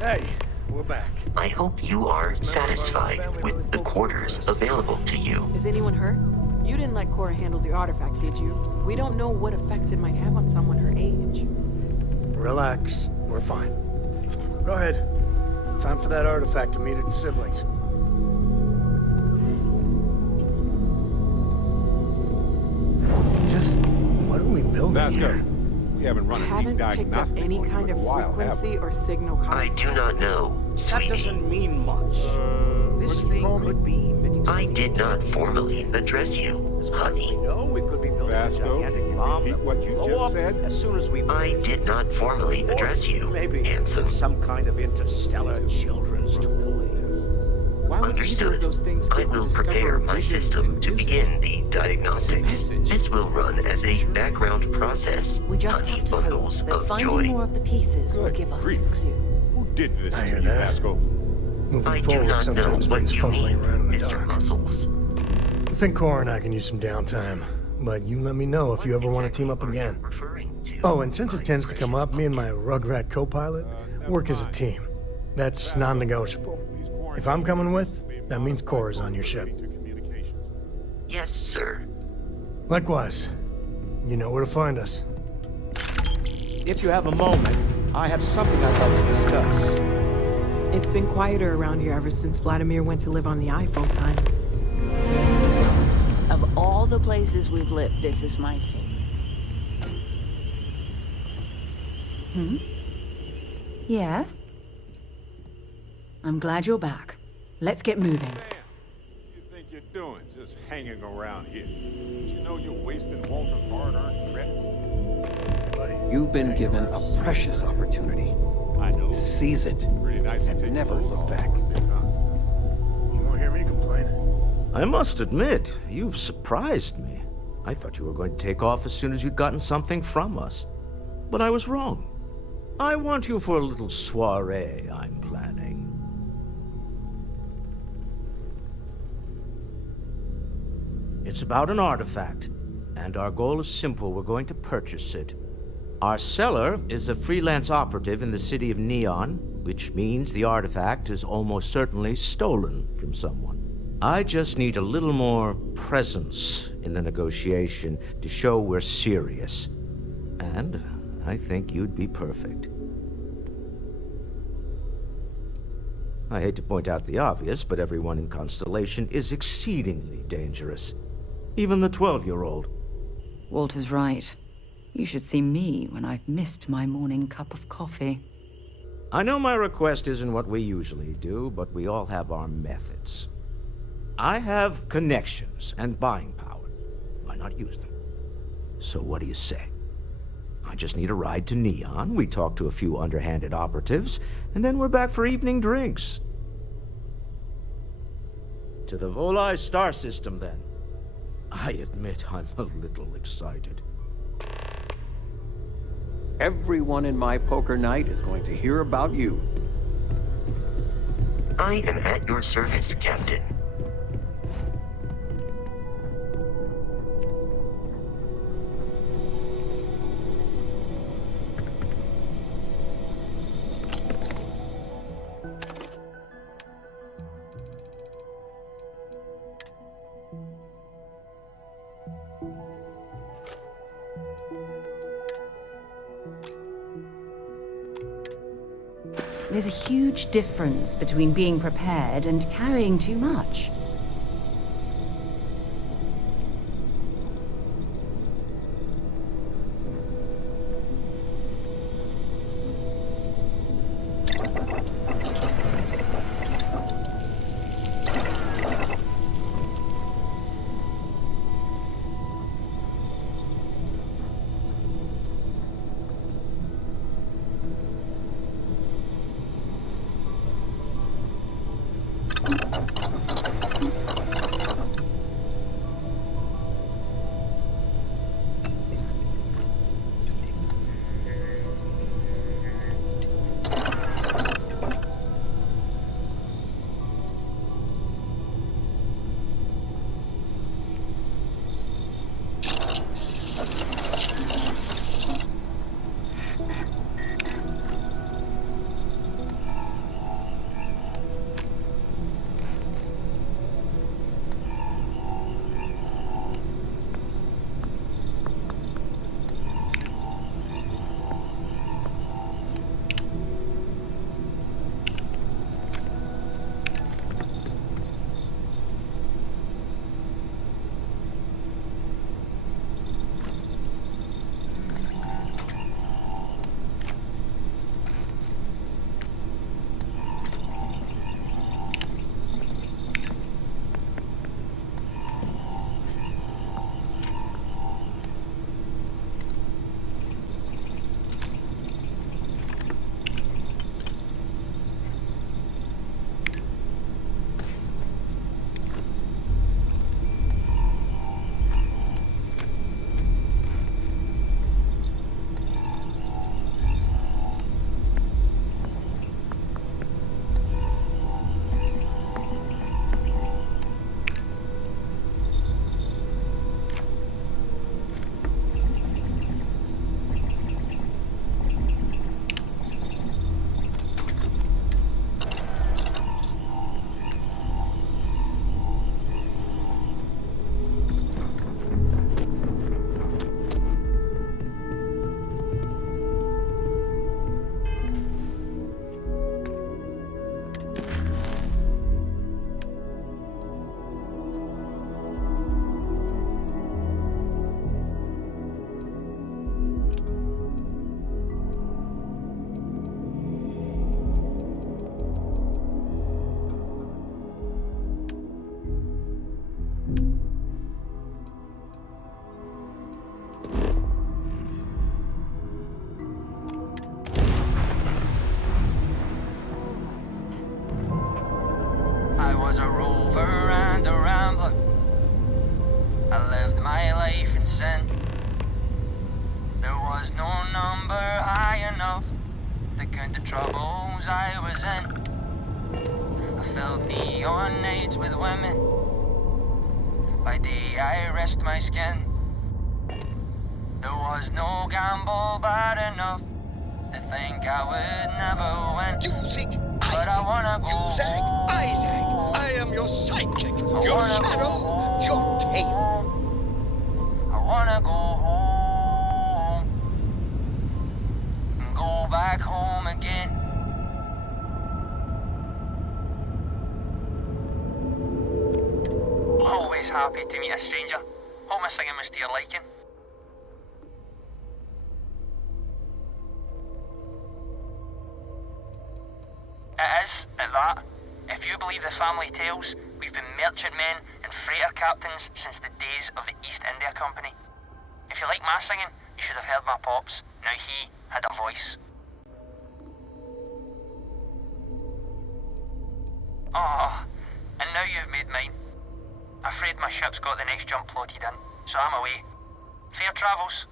Hey, we're back. I hope you are satisfied with the quarters available to you. Is anyone hurt? You didn't let Cora handle the artifact, did you? We don't know what effects it might have on someone her age. Relax. We're fine. Go ahead. Time for that artifact to meet its siblings. Just... what are we building here? We haven't run a deep Haven't picked up diagnostic any on you kind in of a while, have we? frequency or signal I coming. do not know, That sweetie. doesn't mean much. This thing could be emitting I something. did not formally address you, As far as we honey. know, we could be building Vasco, a gigantic can you bomb repeat that what will you blow just up said? as soon as we I finish. did not formally address you, Maybe handsome. some kind of interstellar children's toy. Why would either Understood. of those things I get will to discover prepare my visions system and to music? begin the diagnostics. message. This will run as a background process. We just honey have to hope bundles that of finding joy. more of the pieces will Good give us grief. a clue. Who did this I to hear you, that. Vasco? Moving I do forward not know sometimes what means you fumbling mean, around in the Mr. dark. Muscles. I think Cora and I can use some downtime, but you let me know if you ever want to team up again. Oh, and since it tends to come up, me and my Rugrat co-pilot work as a team. That's non-negotiable. If I'm coming with, that means Cora's on your ship. Yes, sir. Likewise, you know where to find us. If you have a moment, I have something I'd like to discuss. It's been quieter around here ever since Vladimir went to live on the eye full time. Of all the places we've lived, this is my favorite. Hmm? Yeah? I'm glad you're back. Let's get moving. What do you think you're doing, just hanging around here? Don't you know you're wasting Walter's hard-earned credits? You've been given a precious opportunity. I know. Seize it Pretty nice to take and never those look off back. a bit, huh? You won't hear me complain. I must admit, you've surprised me. I thought you were going to take off as soon as you'd gotten something from us. But I was wrong. I want you for a little soiree I'm planning. It's about an artifact, and our goal is simple. We're going to purchase it. Our seller is a freelance operative in the city of Neon, which means the artifact is almost certainly stolen from someone. I just need a little more presence in the negotiation to show we're serious. And I think you'd be perfect. I hate to point out the obvious, but everyone in Constellation is exceedingly dangerous. Even the 12-year-old. Walter's right. You should see me when I've missed my morning cup of coffee. I know my request isn't what we usually do, but we all have our methods. I have connections and buying power. Why not use them? So what do you say? I just need a ride to Neon, we talk to a few underhanded operatives, and then we're back for evening drinks. To the Volai star system, then. I admit I'm a little excited. Everyone in my poker night is going to hear about you. I am at your service, Captain. There's a huge difference between being prepared and carrying too much. count the troubles I was in. I filled neon nights with women. By day I rest my skin. There was no gamble bad enough to think I would never win. Music, but I wanna go home. Isaac, I am your sidekick, your shadow, your tail. I wanna go home and go back home again. Always happy to meet a stranger. Hope my singing was to your liking. It is, at that. If you believe the family tales, we've been merchantmen and freighter captains since the days of the East India Company. If you like my singing, you should have heard my pops. Now he had a voice. Oh, and now you've made mine. Afraid my ship's got the next jump plotted in, so I'm away. Fair travels.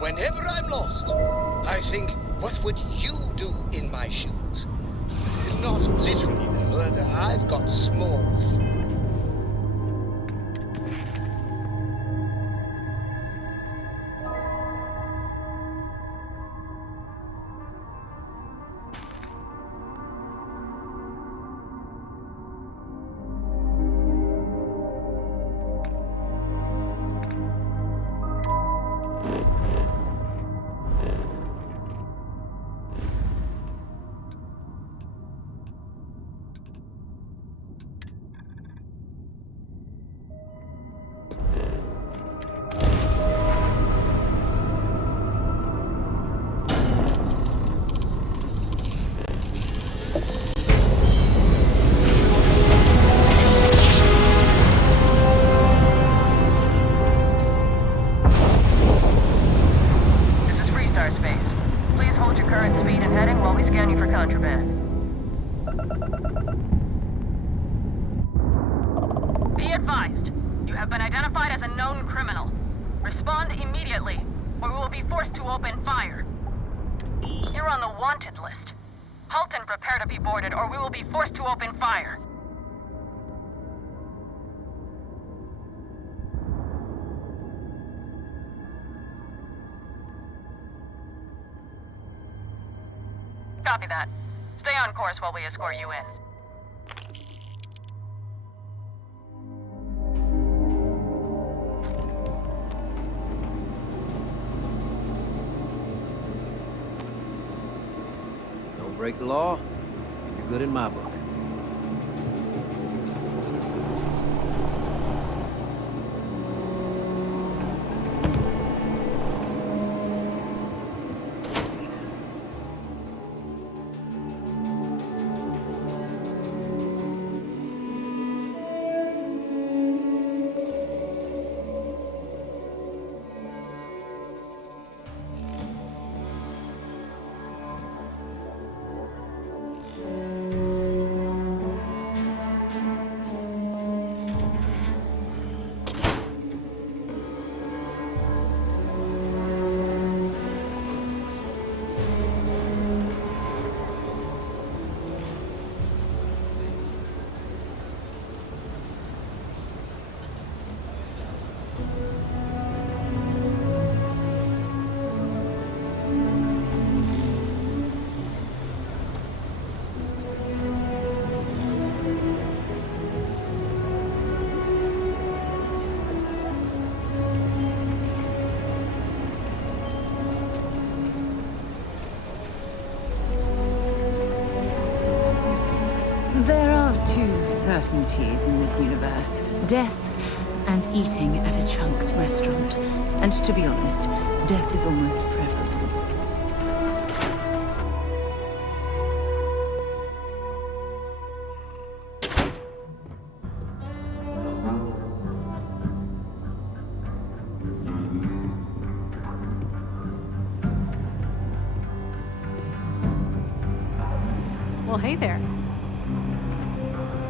Whenever I'm lost, I think, what would you do in my shoes? Not literally, though. I've got small feet. Hold your current speed and heading while we scan you for contraband. Be advised, you have been identified as a known criminal. Respond immediately, or we will be forced to open fire. You're on the wanted list. Halt and prepare to be boarded, or we will be forced to open fire. Copy that. Stay on course while we escort you in. Don't break the law, you're good in my book. There are two certainties in this universe. Death and eating at a Chunks restaurant. And to be honest, death is almost preferable. Well, hey there.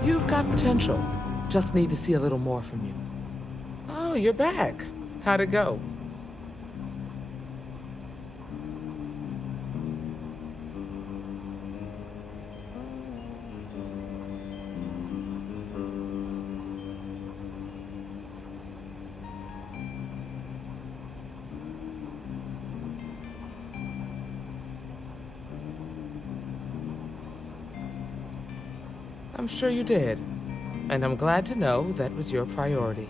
You've got potential. Just need to see a little more from you. Oh, you're back. How'd it go? I'm sure you did. And I'm glad to know that was your priority.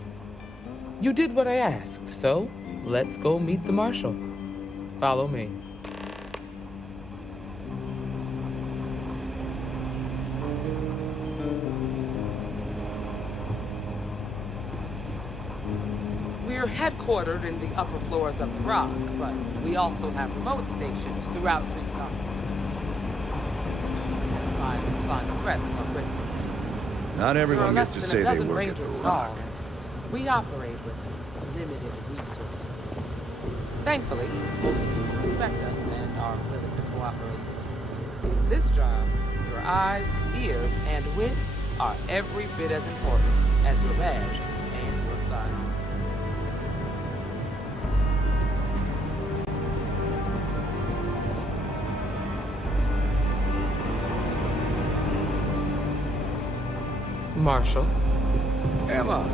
You did what I asked, so let's go meet the Marshal. Follow me. We're headquartered in the upper floors of the Rock, but we also have remote stations throughout Freestar. I respond to threats more quickly. Not everyone gets to say they work at the Rock. We operate with limited resources. Thankfully, most people respect us and are willing to cooperate. This job, your eyes, ears, and wits are every bit as important as your badge and your sign. Marshal. Emma.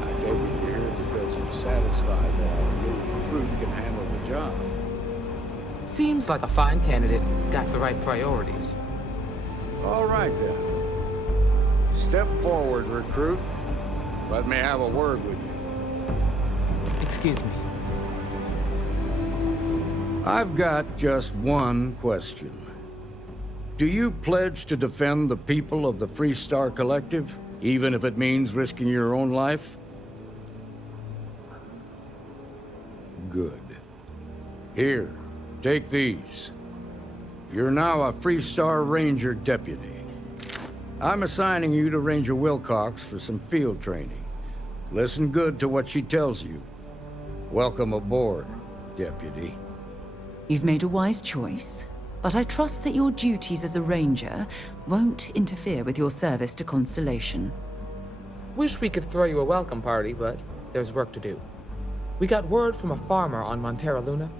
I take it you're here because you're satisfied that our new recruit can handle the job. Seems like a fine candidate. Got the right priorities. All right, then. Step forward, recruit. Let me have a word with you. Excuse me. I've got just one question. Do you pledge to defend the people of the Freestar Collective, even if it means risking your own life? Good. Here, take these. You're now a Freestar Ranger deputy. I'm assigning you to Ranger Wilcox for some field training. Listen good to what she tells you. Welcome aboard, deputy. You've made a wise choice, but I trust that your duties as a ranger won't interfere with your service to Constellation. Wish we could throw you a welcome party, but there's work to do. We got word from a farmer on Montera Luna.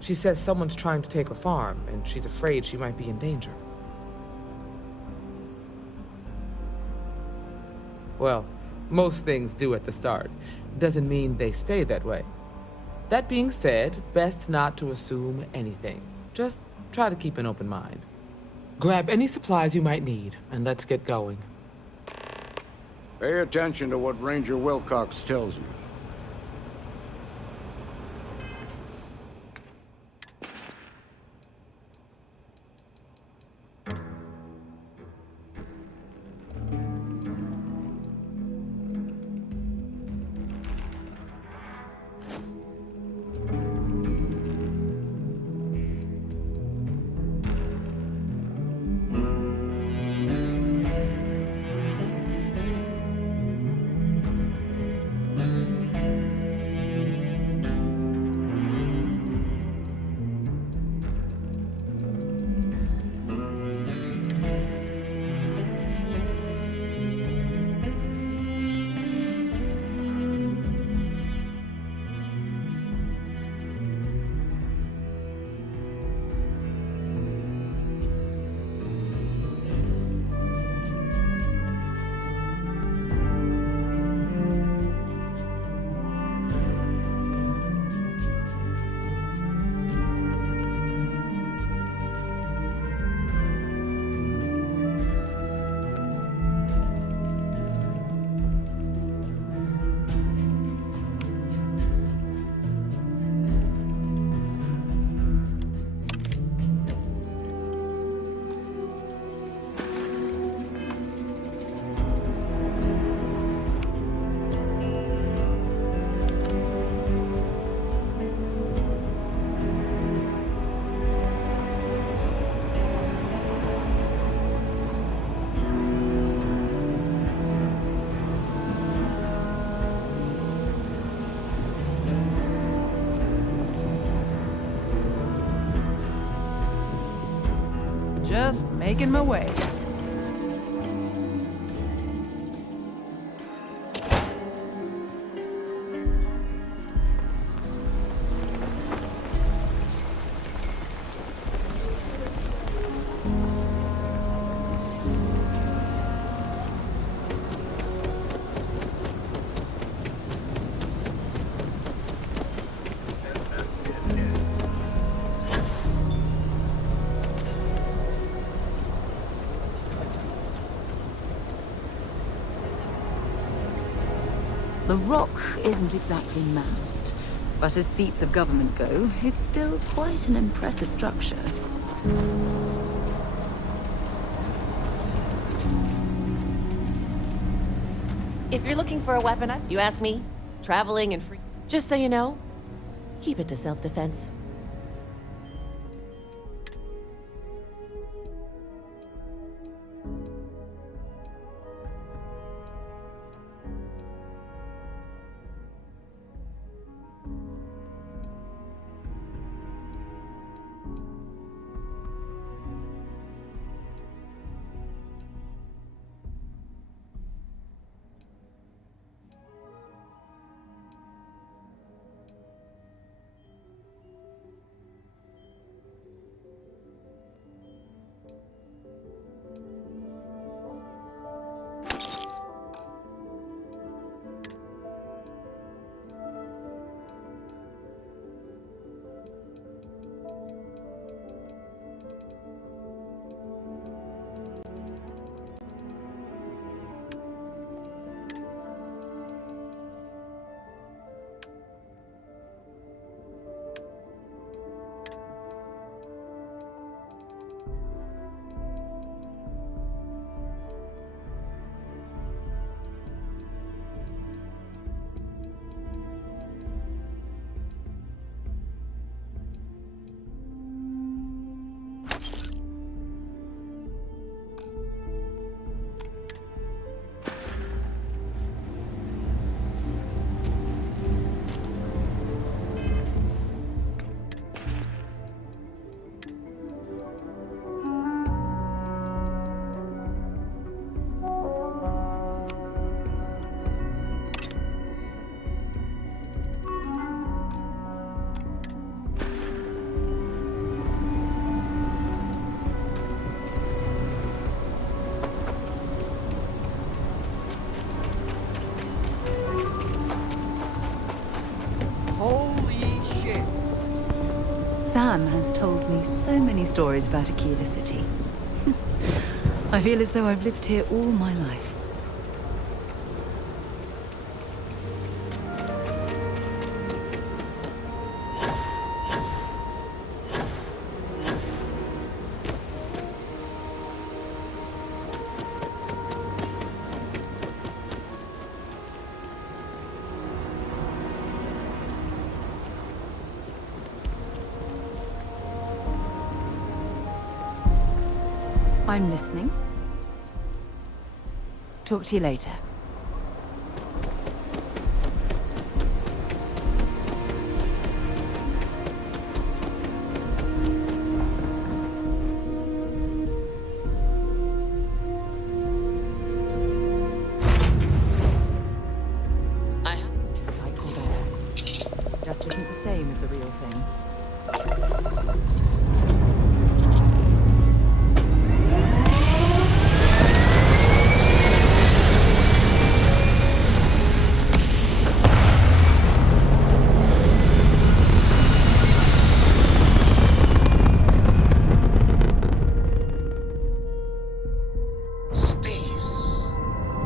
She says someone's trying to take her farm, and she's afraid she might be in danger. Well, most things do at the start. Doesn't mean they stay that way. That being said, best not to assume anything. Just try to keep an open mind. Grab any supplies you might need, and let's get going. Pay attention to what Ranger Wilcox tells you. Just making my way. The rock isn't exactly massed, but as seats of government go, it's still quite an impressive structure. If you're looking for a weapon, you ask me, traveling and free. Just so you know, keep it to self-defense. Sam has told me so many stories about Aquila City. I feel as though I've lived here all my life. I'm listening. Talk to you later. Cycle dog. Just isn't the same as the real thing.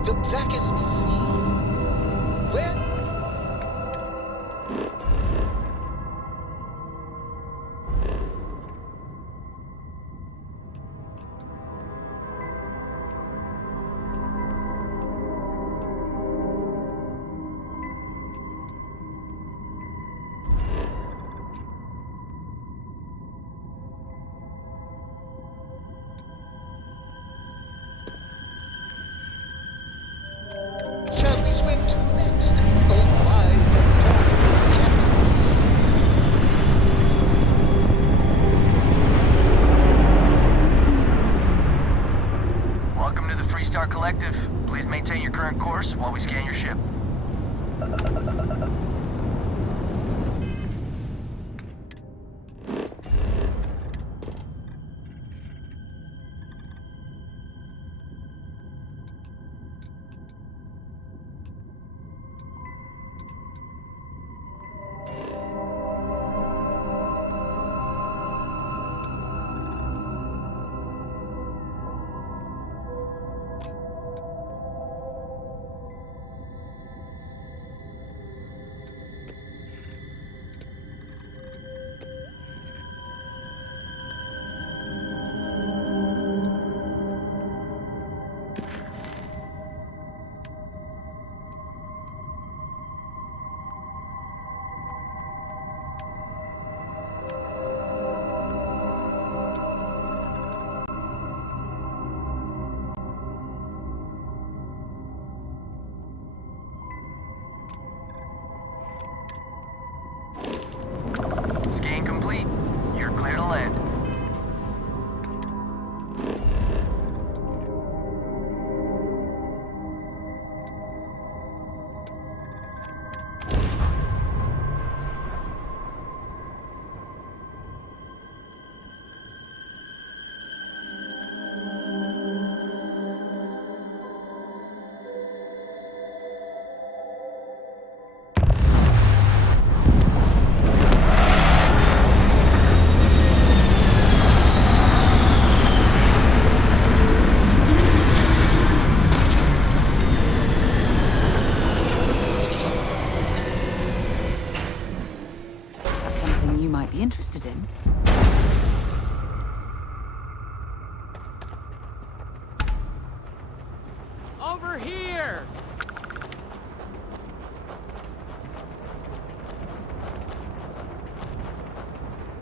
The blackest sea. Where? Shall we swim to next? Oh, wise and Welcome to the Freestar Collective. Please maintain your current course while we scan your ship. Scan complete. You're clear to land. Is that something you might be interested in? Over here!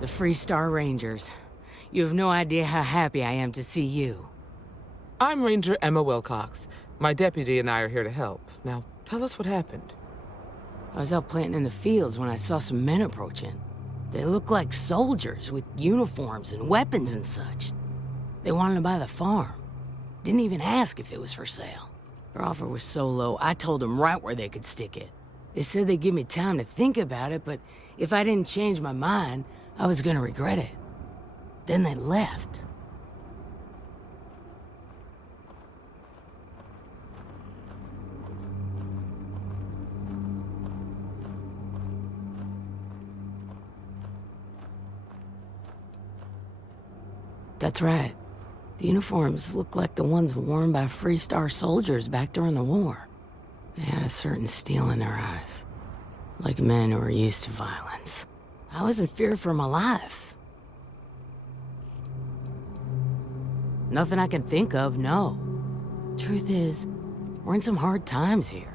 The Freestar Rangers. You have no idea how happy I am to see you. I'm Ranger Emma Wilcox. My deputy and I are here to help. Now, tell us what happened. I was out planting in the fields when I saw some men approaching. They looked like soldiers with uniforms and weapons and such. They wanted to buy the farm. Didn't even ask if it was for sale. Their offer was so low, I told them right where they could stick it. They said they'd give me time to think about it, but if I didn't change my mind, I was gonna regret it. Then they left. That's right. The uniforms look like the ones worn by Free Star soldiers back during the war. They had a certain steel in their eyes. Like men who are used to violence. I was in fear for my life. Nothing I can think of, no. Truth is, we're in some hard times here.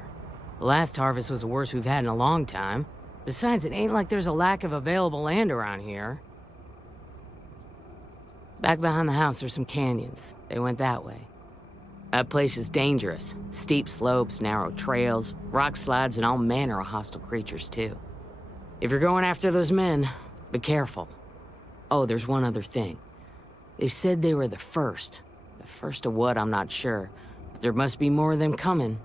The last harvest was the worst we've had in a long time. Besides, it ain't like there's a lack of available land around here. Back behind the house are some canyons. They went that way. That place is dangerous. Steep slopes, narrow trails, rock slides, and all manner of hostile creatures, too. If you're going after those men, be careful. Oh, there's one other thing. They said they were the first. The first of what, I'm not sure. But there must be more of them coming.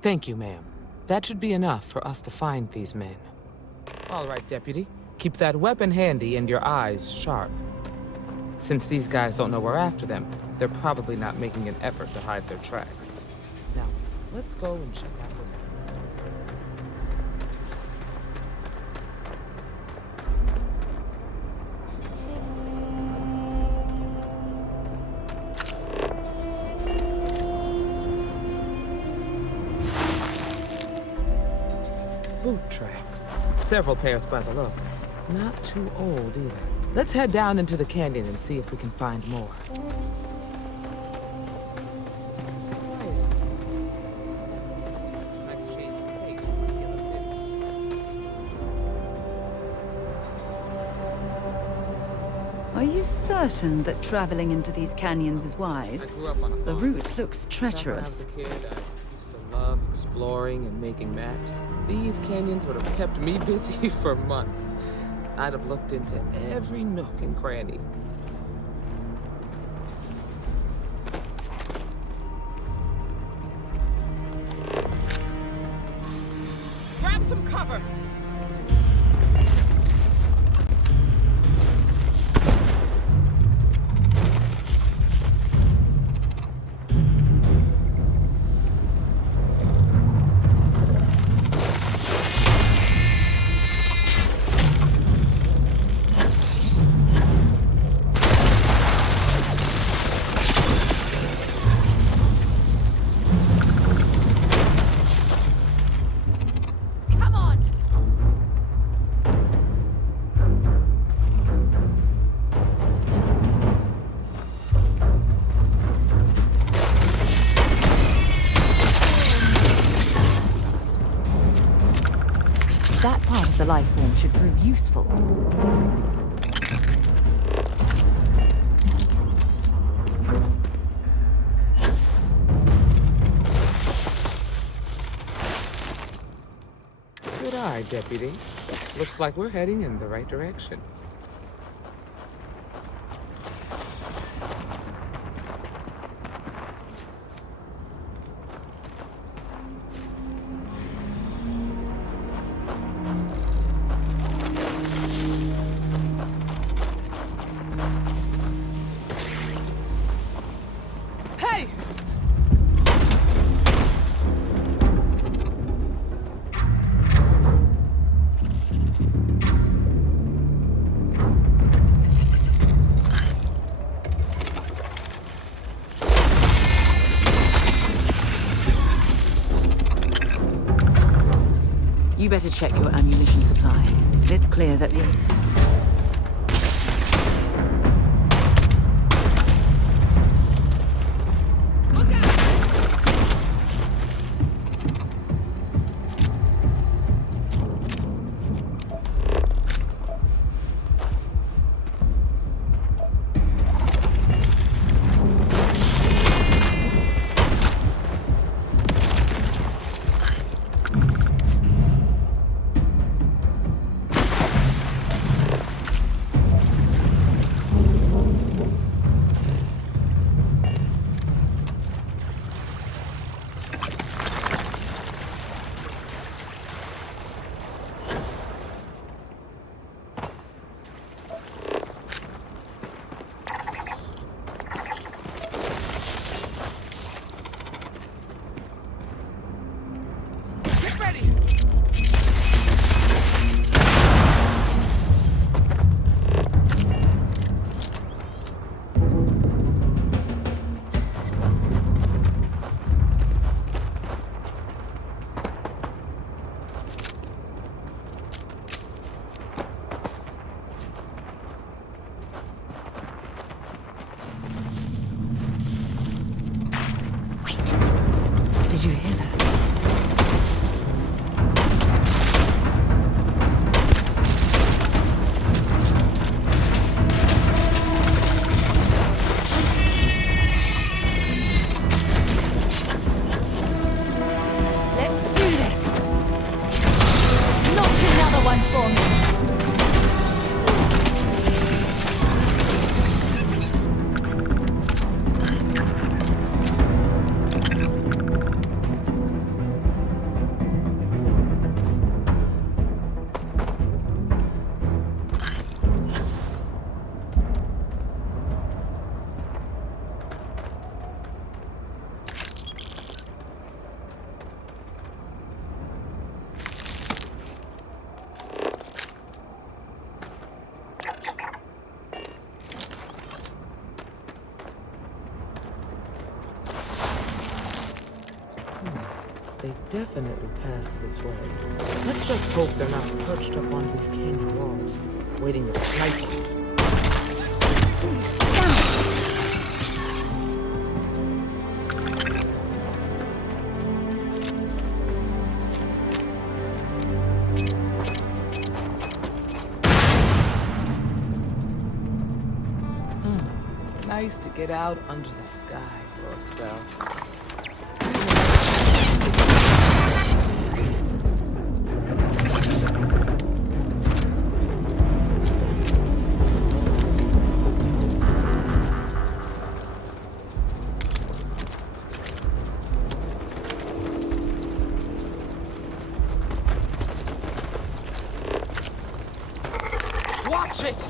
Thank you, ma'am. That should be enough for us to find these men. All right, Deputy. Keep that weapon handy and your eyes sharp. Since these guys don't know we're after them, they're probably not making an effort to hide their tracks. Now, let's go and check out those... boot tracks. Several pairs by the look. Not too old either. Let's head down into the canyon and see if we can find more. Are you certain that traveling into these canyons is wise? The route looks treacherous. Back when I was a kid, I used to love exploring and making maps. These canyons would have kept me busy for months. I'd have looked into every nook and cranny. Grab some cover! That part of the life form should prove useful. Good eye, Deputy. Looks like we're heading in the right direction. Hey! You better check your ammunition supply. It's clear that the... you hear that? Let's do this! Knock another one for me! They definitely passed this way. Let's just hope they're not perched up on these canyon walls, waiting to snipe us. Nice to get out under the sky for a spell. Watch it!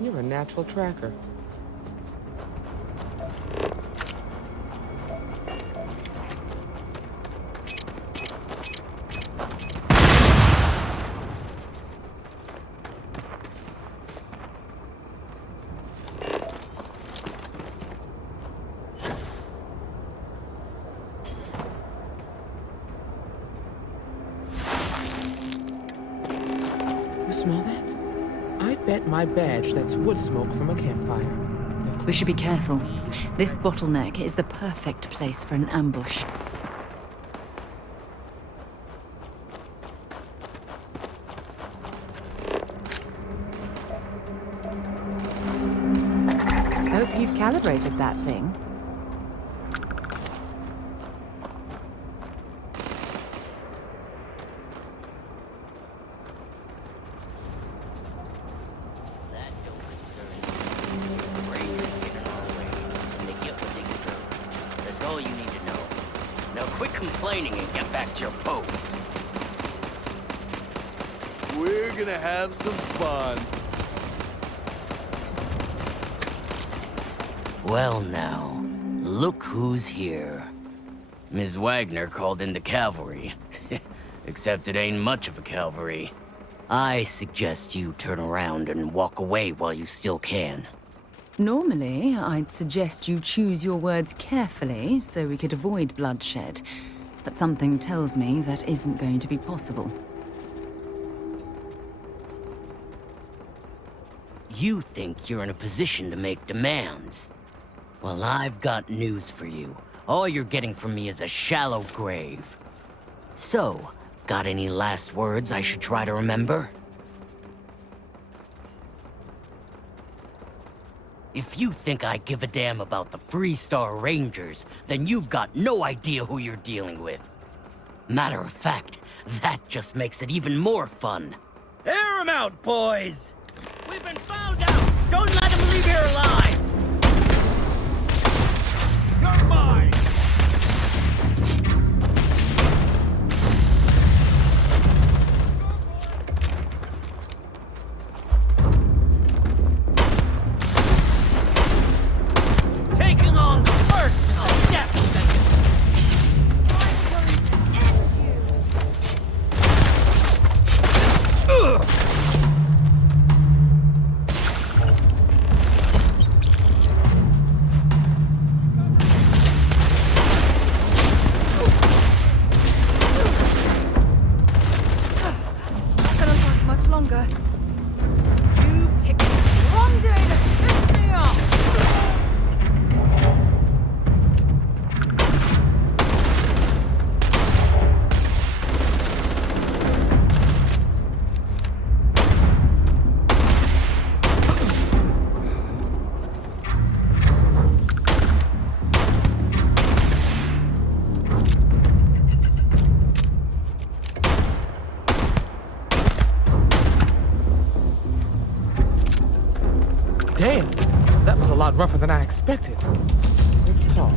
You're a natural tracker. You smell that? I'd bet my badge that's wood smoke from a campfire. We should be careful. This bottleneck is the perfect place for an ambush. Hope you've calibrated that thing. Quit complaining and get back to your post. We're gonna have some fun. Well now, look who's here. Ms. Wagner called in the cavalry. Except it ain't much of a cavalry. I suggest you turn around and walk away while you still can. Normally, I'd suggest you choose your words carefully so we could avoid bloodshed. But something tells me that isn't going to be possible. You think you're in a position to make demands. Well, I've got news for you. All you're getting from me is a shallow grave. So, got any last words I should try to remember? If you think I give a damn about the Freestar Rangers, then you've got no idea who you're dealing with. Matter of fact, that just makes it even more fun. Air 'em out, boys! We've been found out! Don't let them leave here alive! You're mine! Taking on the first is a death sentence! Ugh! Longer. You picked the wrong day to piss me off! Damn, that was a lot rougher than I expected. Let's talk.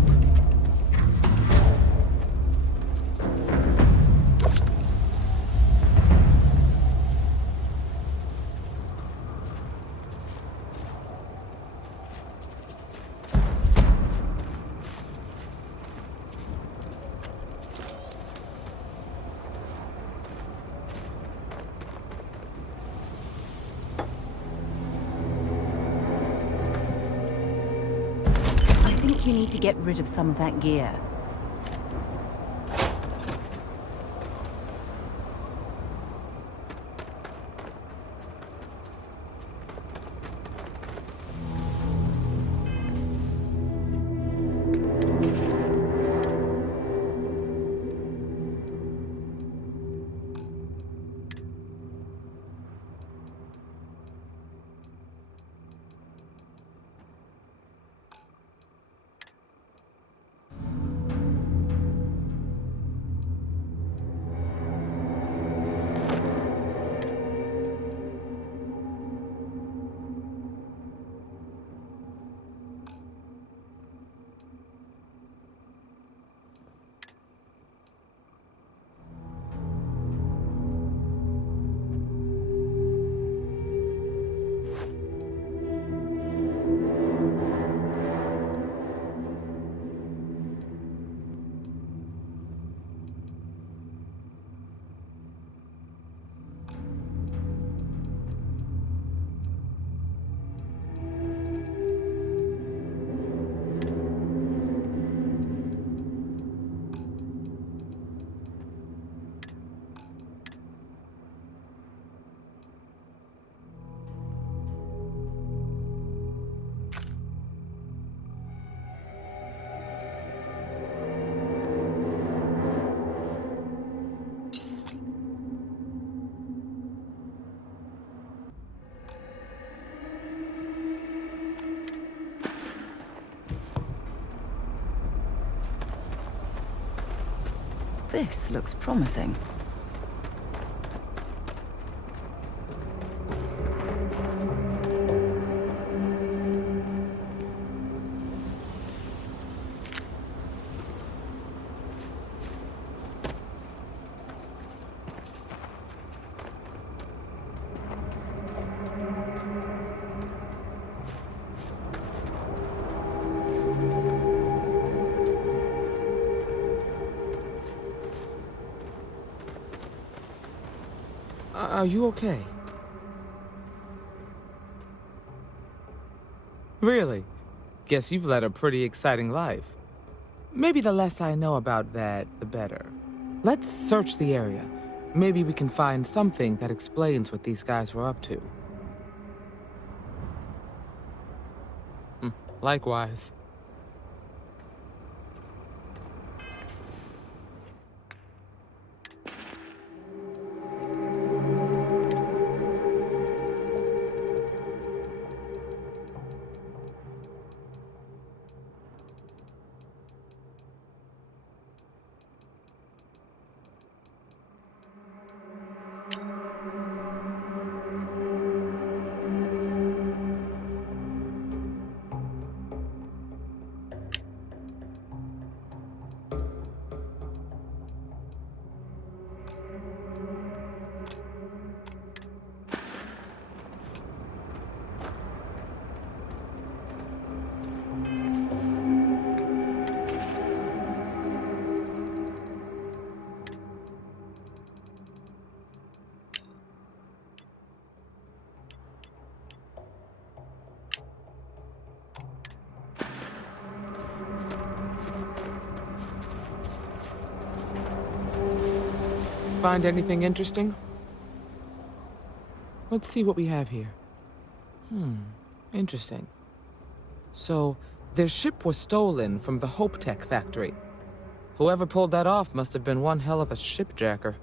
You need to get rid of some of that gear. This looks promising. Are you okay? Really? Guess you've led a pretty exciting life. Maybe the less I know about that, the better. Let's search the area. Maybe we can find something that explains what these guys were up to. Likewise. Find anything interesting? Let's see what we have here. Interesting. So, their ship was stolen from the Hope Tech factory. Whoever pulled that off must have been one hell of a shipjacker.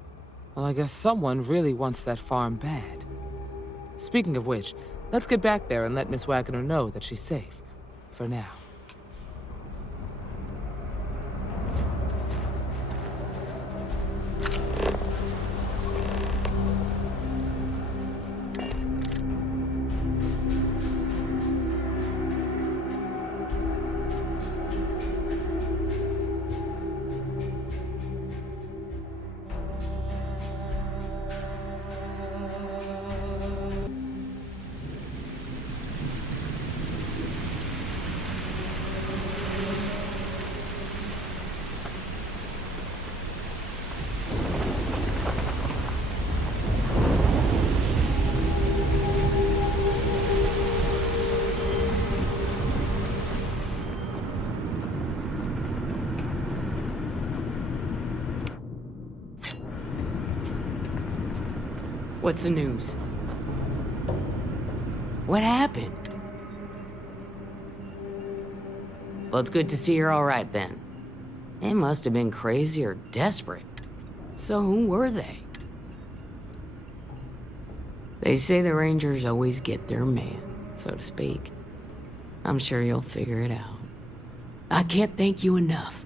Well, I guess someone really wants that farm bad. Speaking of which, let's get back there and let Miss Wagner know that she's safe. For now. What's the news? What happened? Well, it's good to see you're all right then. They must have been crazy or desperate. So who were they? They say the Rangers always get their man, so to speak. I'm sure you'll figure it out. I can't thank you enough.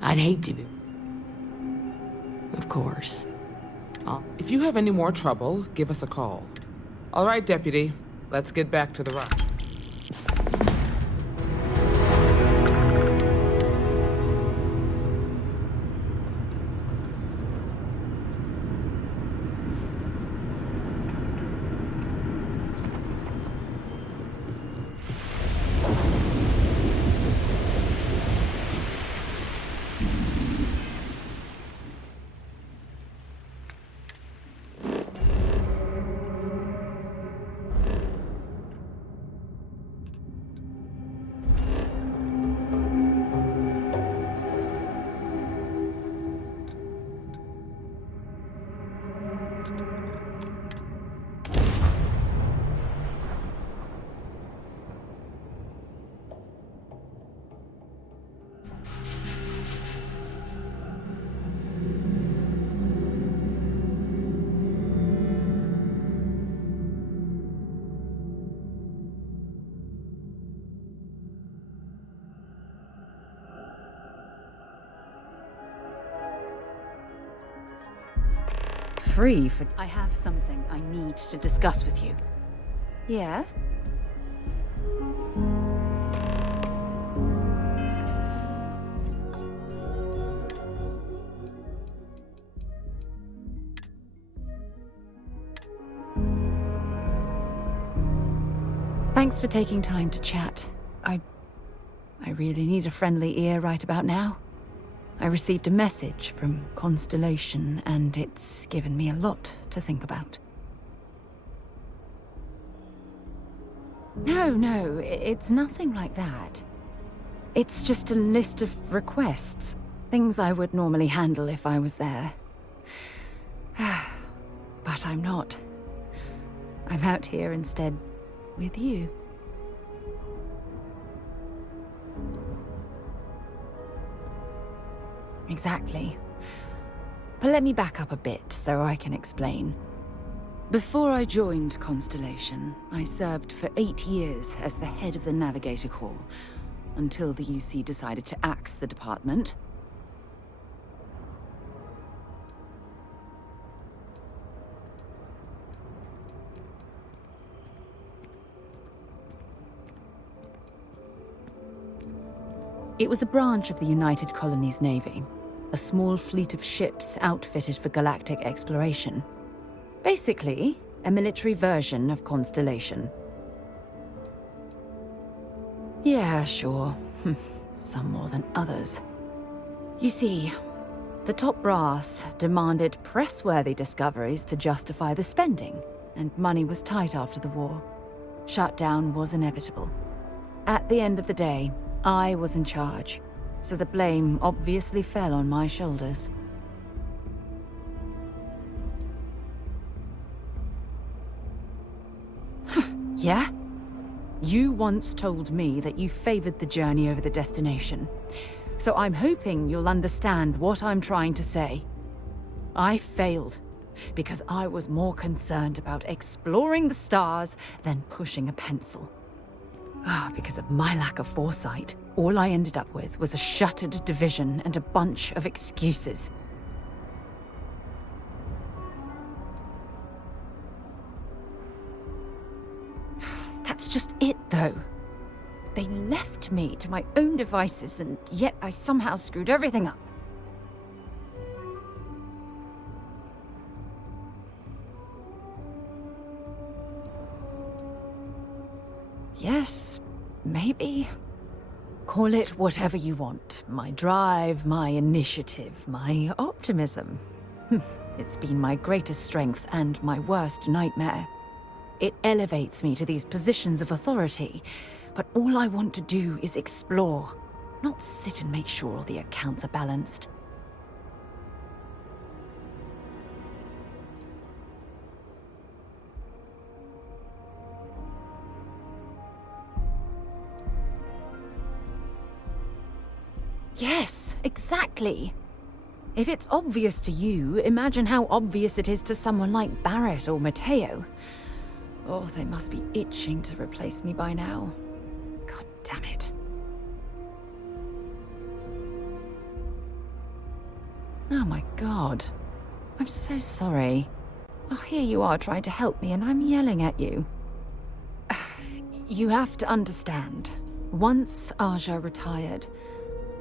I'd hate to. Of course. If you have any more trouble, give us a call. All right, Deputy. Let's get back to the rock. Free for... I have something I need to discuss with you. Yeah? Thanks for taking time to chat. I really need a friendly ear right about now. I received a message from Constellation, and it's given me a lot to think about. No, it's nothing like that. It's just a list of requests. Things I would normally handle if I was there. But I'm not. I'm out here instead with you. Exactly. But let me back up a bit so I can explain. Before I joined Constellation, I served for 8 years as the head of the Navigator Corps, until the UC decided to axe the department. It was a branch of the United Colonies Navy, a small fleet of ships outfitted for galactic exploration. Basically, a military version of Constellation. Yeah, sure. Some more than others. You see, the top brass demanded press-worthy discoveries to justify the spending, and money was tight after the war. Shutdown was inevitable. At the end of the day, I was in charge, so the blame obviously fell on my shoulders. Yeah? You once told me that you favored the journey over the destination. So I'm hoping you'll understand what I'm trying to say. I failed because I was more concerned about exploring the stars than pushing a pencil. Because of my lack of foresight, all I ended up with was a shuttered division and a bunch of excuses. That's just it, though. They left me to my own devices, and yet I somehow screwed everything up. Yes, maybe. Call it whatever you want. My drive, my initiative, my optimism. It's been my greatest strength and my worst nightmare. It elevates me to these positions of authority, but all I want to do is explore, not sit and make sure all the accounts are balanced. Yes, exactly. If it's obvious to you, imagine how obvious it is to someone like Barrett or Mateo. Oh, they must be itching to replace me by now. God damn it. Oh my god. I'm so sorry. Oh, here you are trying to help me and I'm yelling at you. You have to understand. Once Aja retired,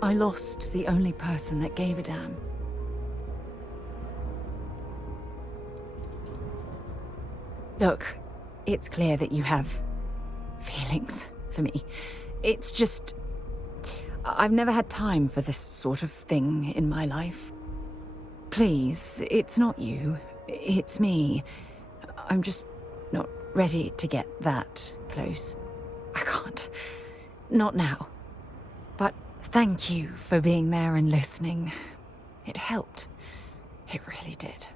I lost the only person that gave a damn. Look, it's clear that you have feelings for me. It's just, I've never had time for this sort of thing in my life. Please, it's not you, it's me. I'm just not ready to get that close. I can't. Not now. But thank you for being there and listening. It helped. It really did.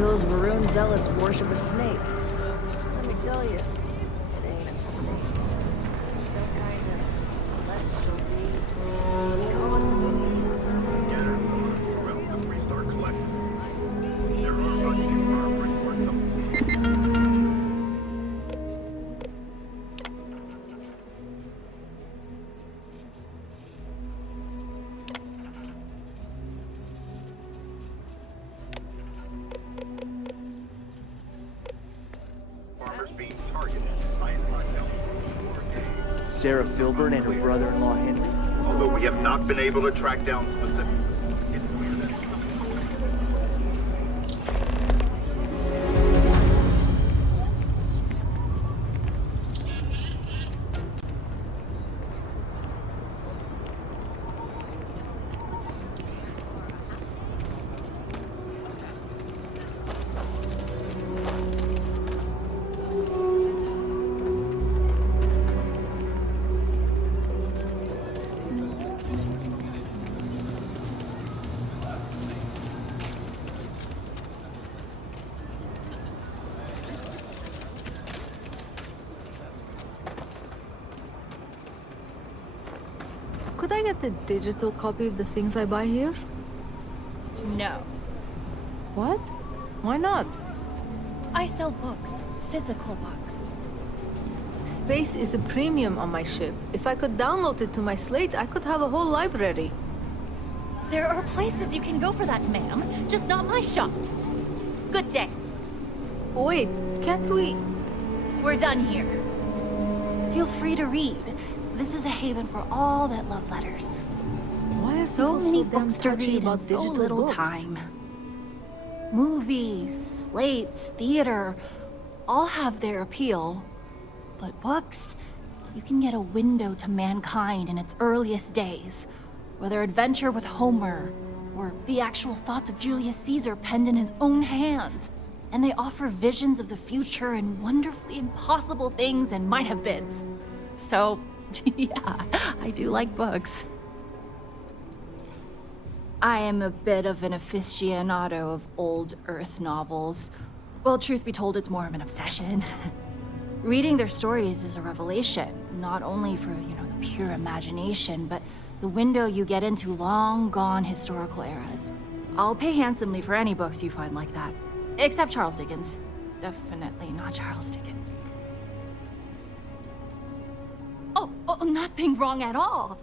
those Varun zealots worship a snake. Let me tell you, it ain't a snake. It's some kind of celestial being. We call it Sarah Filburn and her brother-in-law Henry. Although we have not been able to track down specifics. Could I get a digital copy of the things I buy here? No. What? Why not? I sell books. Physical books. Space is a premium on my ship. If I could download it to my slate, I could have a whole library. There are places you can go for that, ma'am. Just not my shop. Good day. Wait, can't we? We're done here. Feel free to read. This is a haven for all that love letters. Why are so people many so damn books to touchy read in about so digital little books? time? Movies, slates, theater, all have their appeal. But books, you can get a window to mankind in its earliest days. Whether adventure with Homer, or the actual thoughts of Julius Caesar penned in his own hands. And they offer visions of the future and wonderfully impossible things and might-have-beens. So, yeah, I do like books. I am a bit of an aficionado of old Earth novels. Well, truth be told, it's more of an obsession. Reading their stories is a revelation, not only for, the pure imagination, but the window you get into long-gone historical eras. I'll pay handsomely for any books you find like that. Except Charles Dickens. Definitely not Charles Dickens. Oh, nothing wrong at all.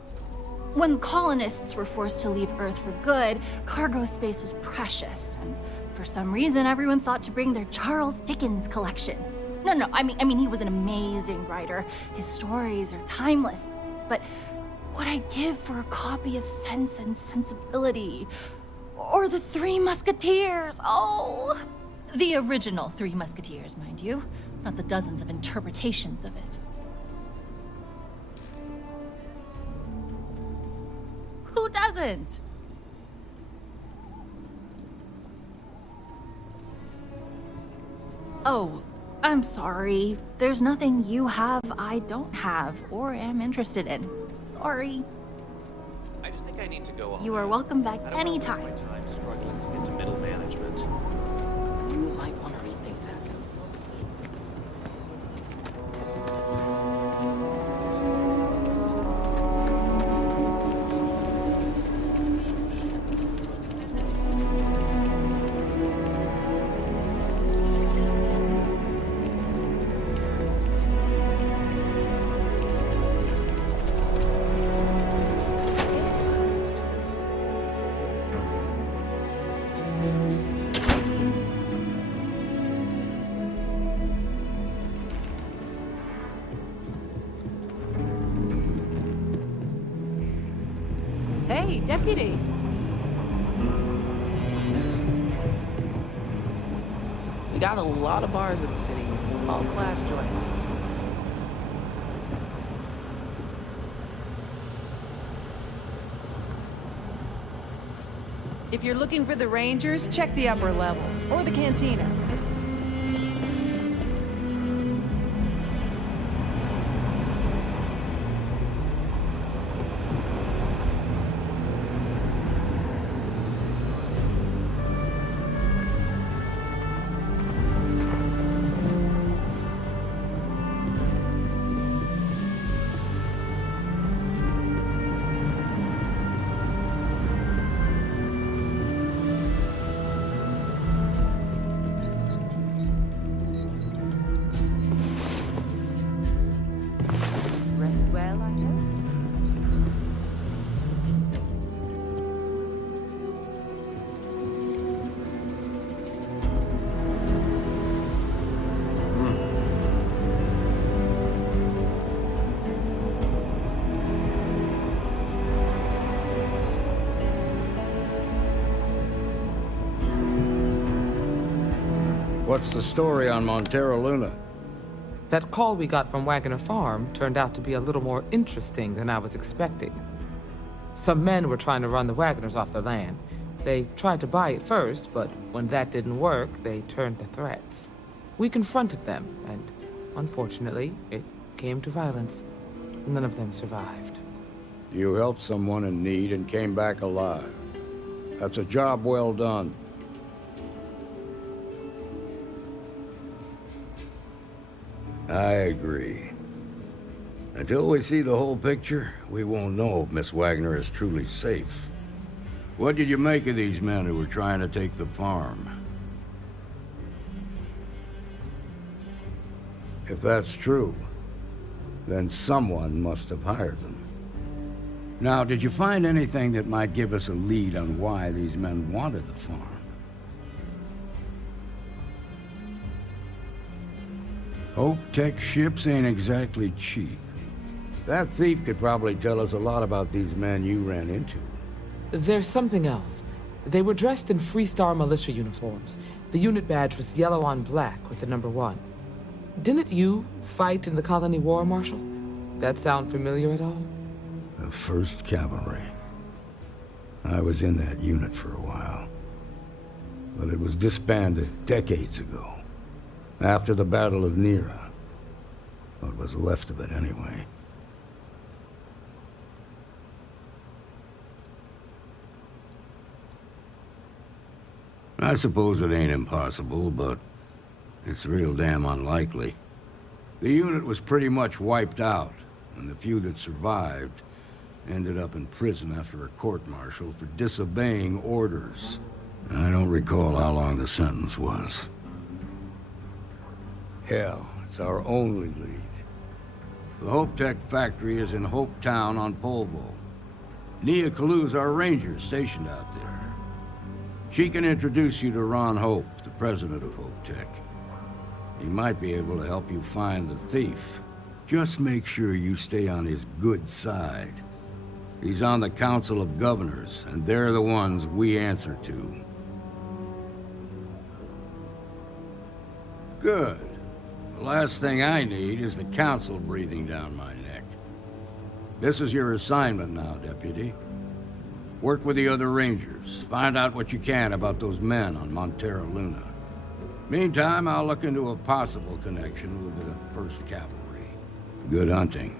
When colonists were forced to leave Earth for good, cargo space was precious, and for some reason everyone thought to bring their Charles Dickens collection. No, I mean he was an amazing writer. His stories are timeless, but what I'd give for a copy of Sense and Sensibility, or The Three Musketeers, oh! The original Three Musketeers, mind you, not the dozens of interpretations of it. Who doesn't? Oh, I'm sorry. There's nothing you have I don't have or am interested in. Sorry. I just think I need to go on. You are welcome back I don't wanna waste anytime. my time struggling to get to middle management. You might want to rethink that. Hey, deputy. We got a lot of bars in the city, all class joints. If you're looking for the Rangers, check the upper levels, or the cantina. What's the story on Montero Luna? That call we got from Wagner Farm turned out to be a little more interesting than I was expecting. Some men were trying to run the Wagners off their land. They tried to buy it first, but when that didn't work, they turned to threats. We confronted them, and unfortunately, it came to violence. None of them survived. You helped someone in need and came back alive. That's a job well done. I agree. Until we see the whole picture, we won't know if Miss Wagner is truly safe. What did you make of these men who were trying to take the farm? If that's true, then someone must have hired them. Now, did you find anything that might give us a lead on why these men wanted the farm? Hope Tech ships ain't exactly cheap. That thief could probably tell us a lot about these men you ran into. There's something else. They were dressed in Freestar militia uniforms. The unit badge was yellow on black with the number 1. Didn't you fight in the Colony War, Marshal? That sound familiar at all? The 1st Cavalry. I was in that unit for a while. But it was disbanded decades ago. After the Battle of Nera. What was left of it, anyway. I suppose it ain't impossible, but it's real damn unlikely. The unit was pretty much wiped out, and the few that survived ended up in prison after a court-martial for disobeying orders. I don't recall how long the sentence was. Hell, it's our only lead. The Hope Tech factory is in Hope Town on Polvo. Nia Kalu's our ranger stationed out there. She can introduce you to Ron Hope, the president of Hope Tech. He might be able to help you find the thief. Just make sure you stay on his good side. He's on the Council of Governors, and they're the ones we answer to. Good. The last thing I need is the Council breathing down my neck. This is your assignment now, Deputy. Work with the other Rangers. Find out what you can about those men on Montero Luna. Meantime, I'll look into a possible connection with the 1st Cavalry. Good hunting.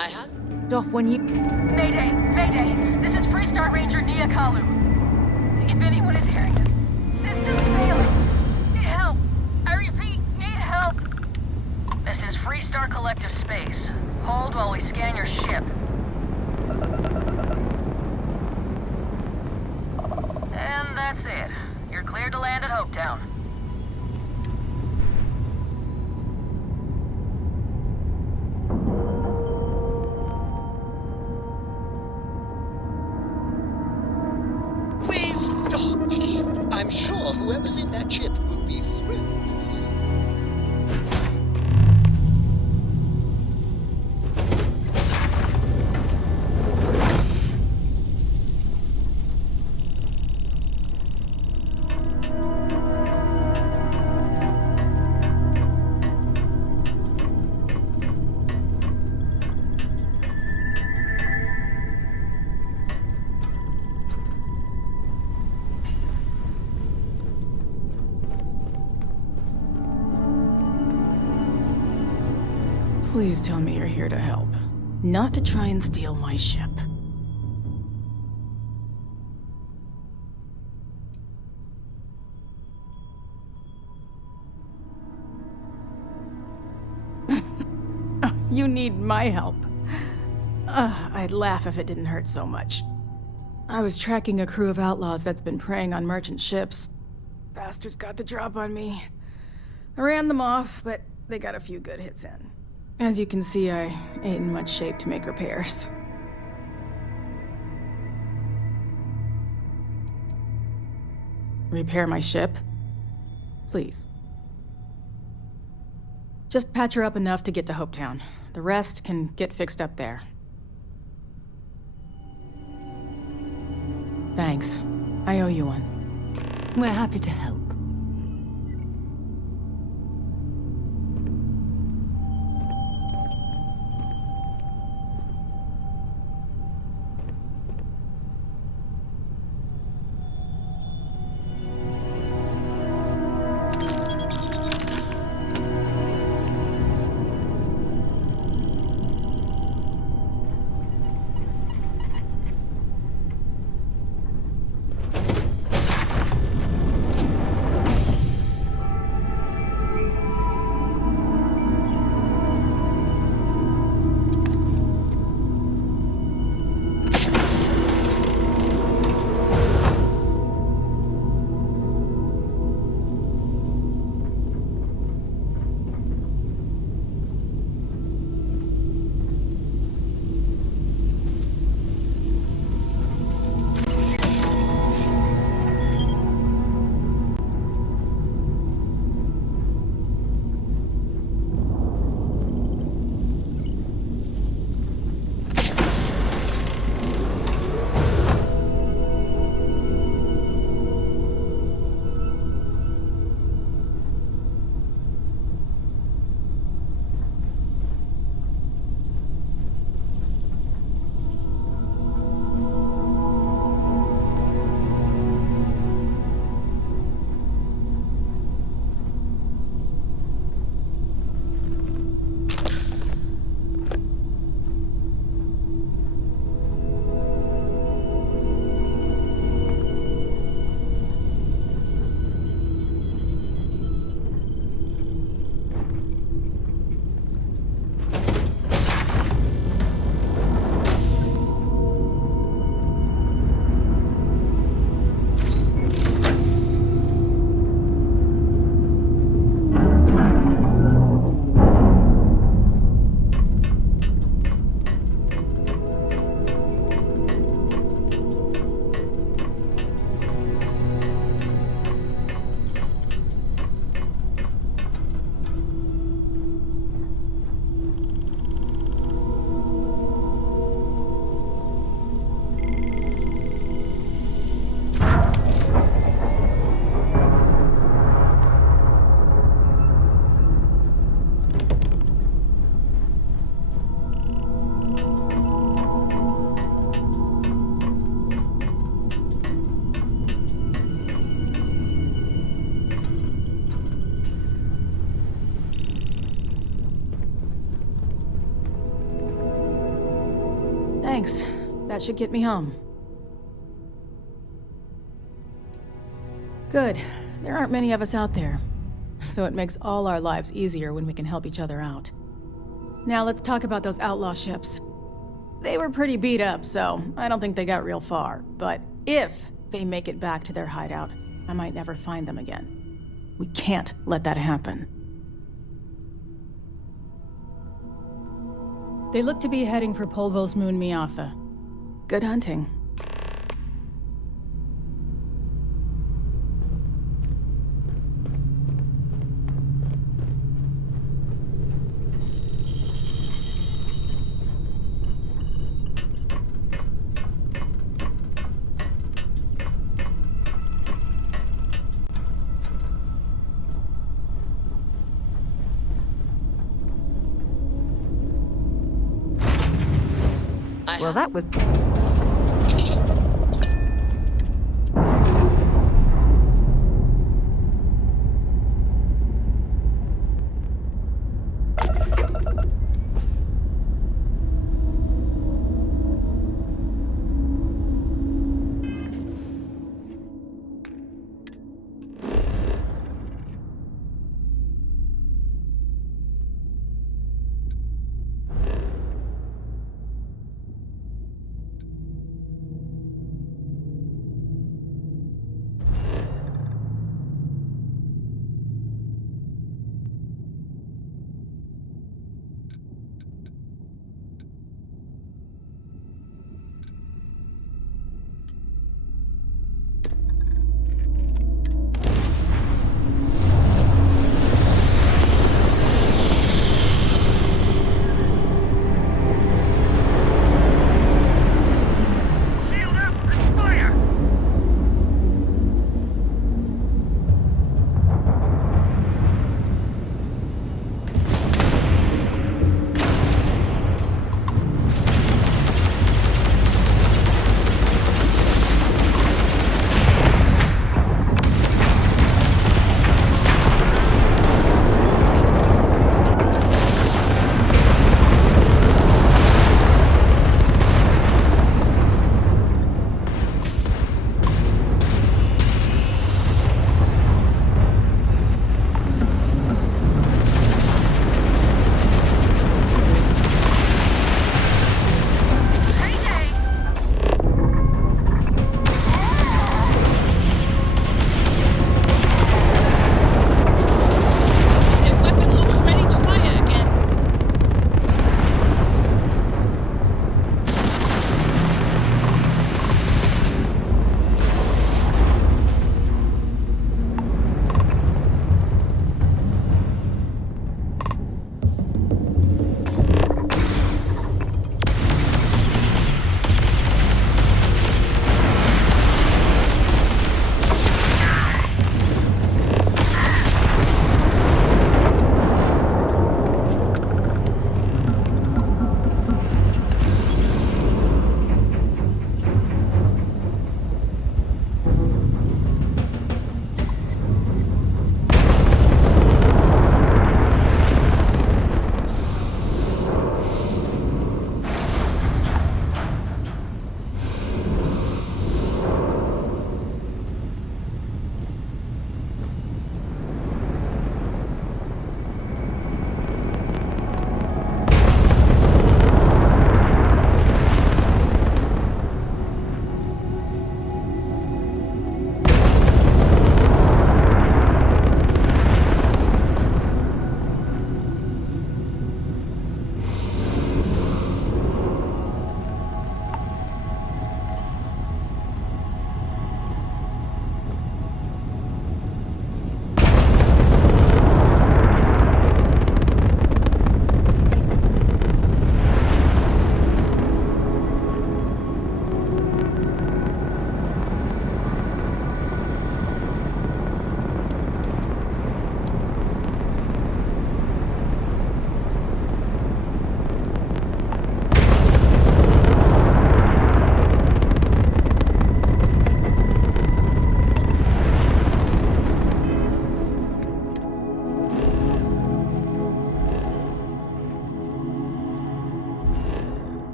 I had... Doff, when you... Mayday! Mayday! This is Freestar Ranger Nia Kalu. If anyone is hearing this, system's failing. Need help. I repeat, need help. This is Freestar Collective Space. Hold while we scan your ship. And that's it. You're cleared to land at Hopetown. We've docked. I'm sure whoever's in that ship will be thrilled. Please tell me you're here to help, not to try and steal my ship. You need my help. I'd laugh if it didn't hurt so much. I was tracking a crew of outlaws that's been preying on merchant ships. Bastards got the drop on me. I ran them off, but they got a few good hits in. As you can see, I ain't in much shape to make repairs. Repair my ship? Please. Just patch her up enough to get to Hopetown. The rest can get fixed up there. Thanks. I owe you one. We're happy to help. Thanks. That should get me home. Good. There aren't many of us out there, so it makes all our lives easier when we can help each other out. Now let's talk about those outlaw ships. They were pretty beat up, so I don't think they got real far. But if they make it back to their hideout, I might never find them again. We can't let that happen. They look to be heading for Polvo's moon Miatha. Good hunting. Well, that was...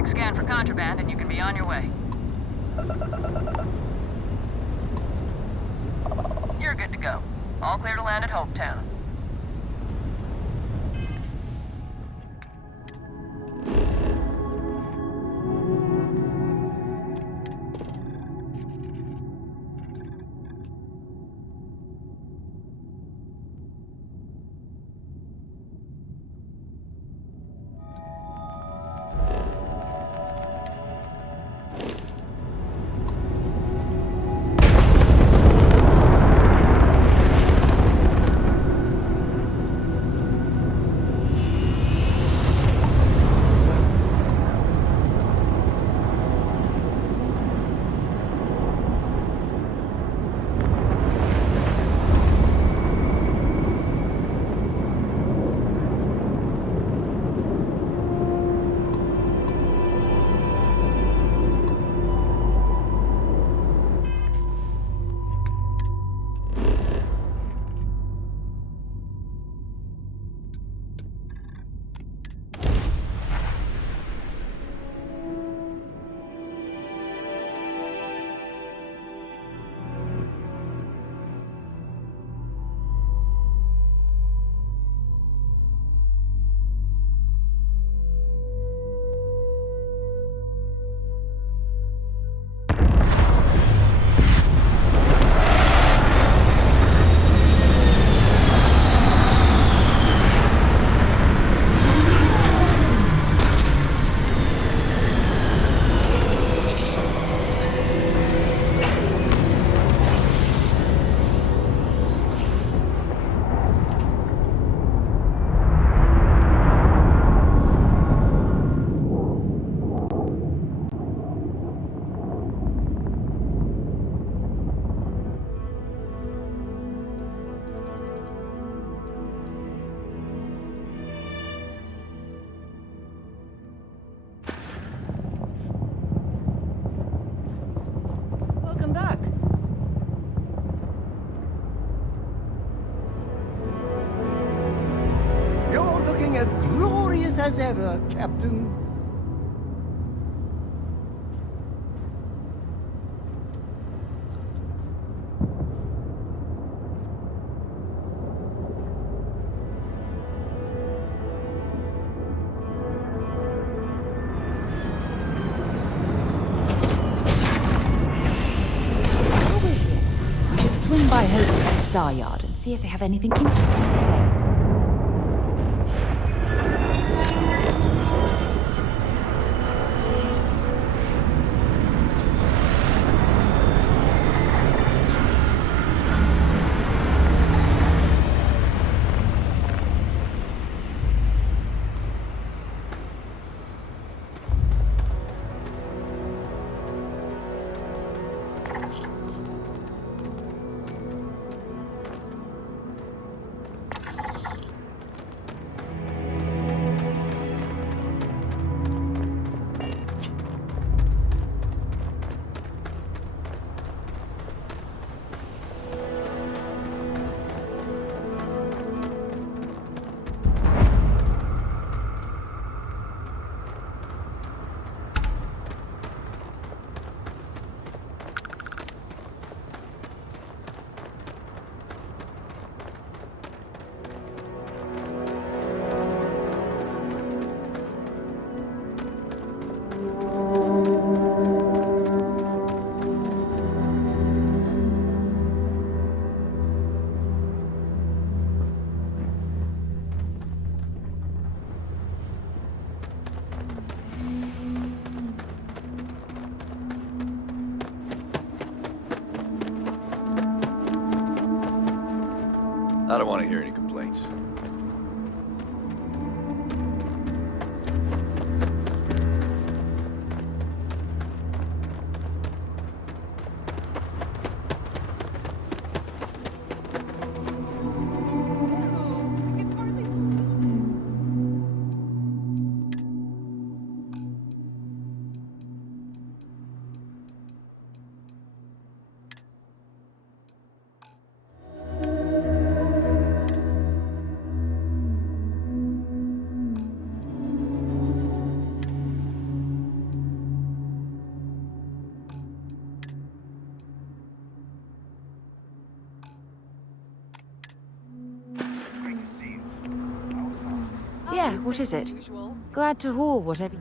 quick scan for contraband and you can be on your way. You're good to go. All clear to land at Hopetown. Welcome back. You're looking as glorious as ever, Captain. Swing by Hope at the Star Yard and see if they have anything interesting for sale. I don't want to hear any complaints. What is it? Glad to haul whatever.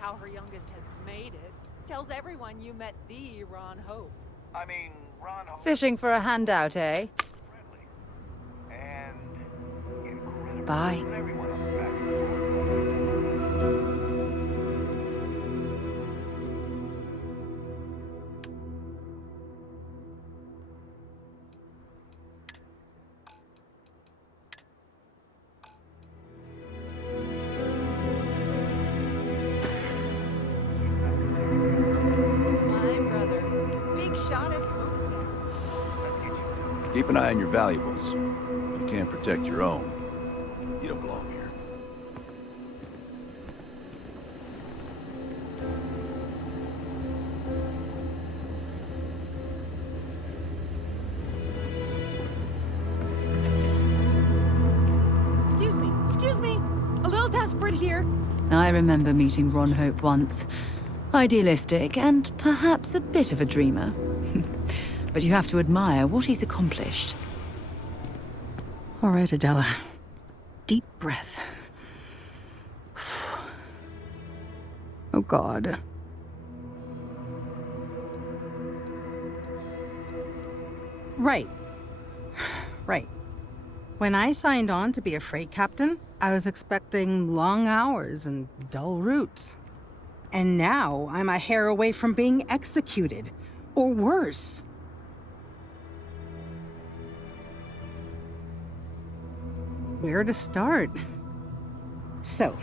How her youngest has made it. Tells everyone you met the Ron Hope. I mean, Ron Hope. Fishing for a handout, eh? And incredible. Bye. Keep an eye on your valuables. If you can't protect your own, you don't belong here. Excuse me. A little desperate here. I remember meeting Ron Hope once. Idealistic and perhaps a bit of a dreamer. But you have to admire what he's accomplished. All right, Adela. Deep breath. Oh, God. Right. When I signed on to be a freight captain, I was expecting long hours and dull routes. And now I'm a hair away from being executed. Or worse. Where to start? So,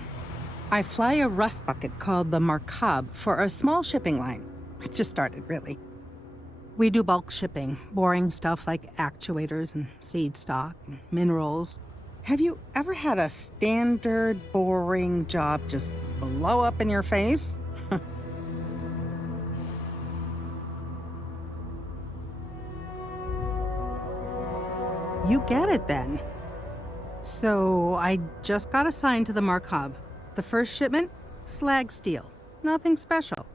I fly a rust bucket called the Markab for a small shipping line. It just started, really. We do bulk shipping, boring stuff like actuators and seed stock and minerals. Have you ever had a standard, boring job just blow up in your face? You get it then. So I just got assigned to the Markab. The first shipment, slag steel. Nothing special.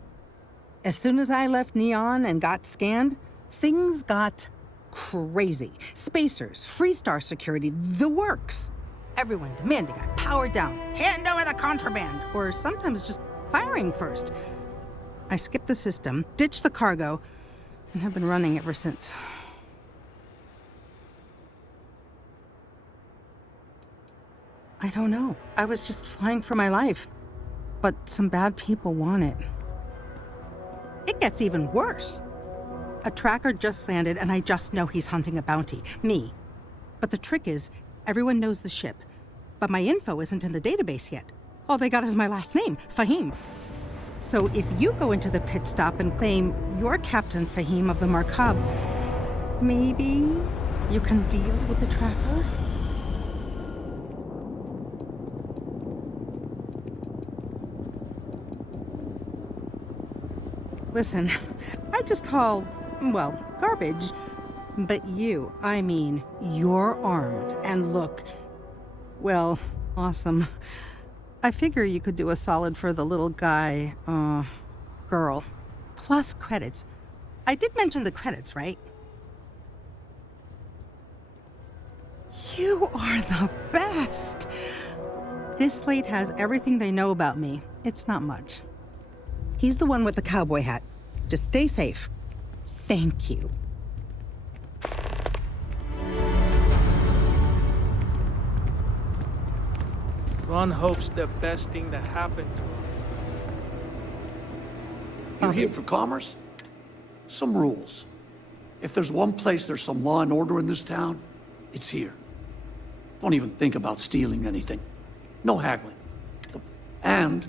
As soon as I left Neon and got scanned, things got crazy. Spacers, Freestar security, the works. Everyone demanding I power down, hand over the contraband, or sometimes just firing first. I skipped the system, ditched the cargo, and have been running ever since. I don't know. I was just flying for my life. But some bad people want it. It gets even worse. A tracker just landed and I just know he's hunting a bounty. Me. But the trick is, everyone knows the ship. But my info isn't in the database yet. All they got is my last name, Fahim. So if you go into the pit stop and claim you're Captain Fahim of the Markab, maybe you can deal with the tracker? Listen, I just haul, well, garbage. But you, I mean, you're armed and look, well, awesome. I figure you could do a solid for the little guy, girl. Plus credits. I did mention the credits, right? You are the best! This slate has everything they know about me. It's not much. He's the one with the cowboy hat. Just stay safe. Thank you. Ron hopes the best thing that happened to us. You're here for commerce? Some rules. If there's one place there's some law and order in this town, it's here. Don't even think about stealing anything. No haggling. And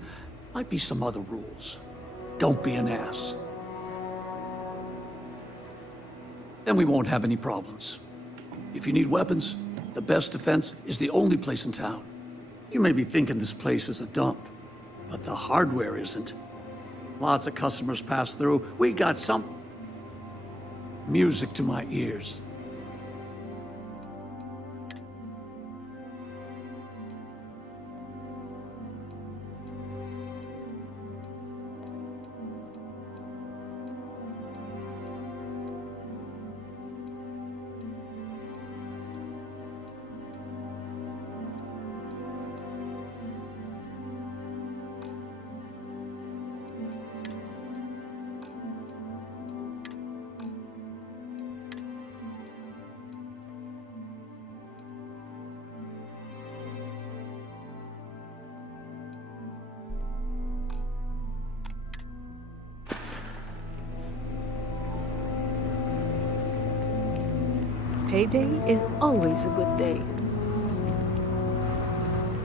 might be some other rules. Don't be an ass. Then we won't have any problems. If you need weapons, the best defense is the only place in town. You may be thinking this place is a dump, but the hardware isn't. Lots of customers pass through. We got some music to my ears. Payday is always a good day.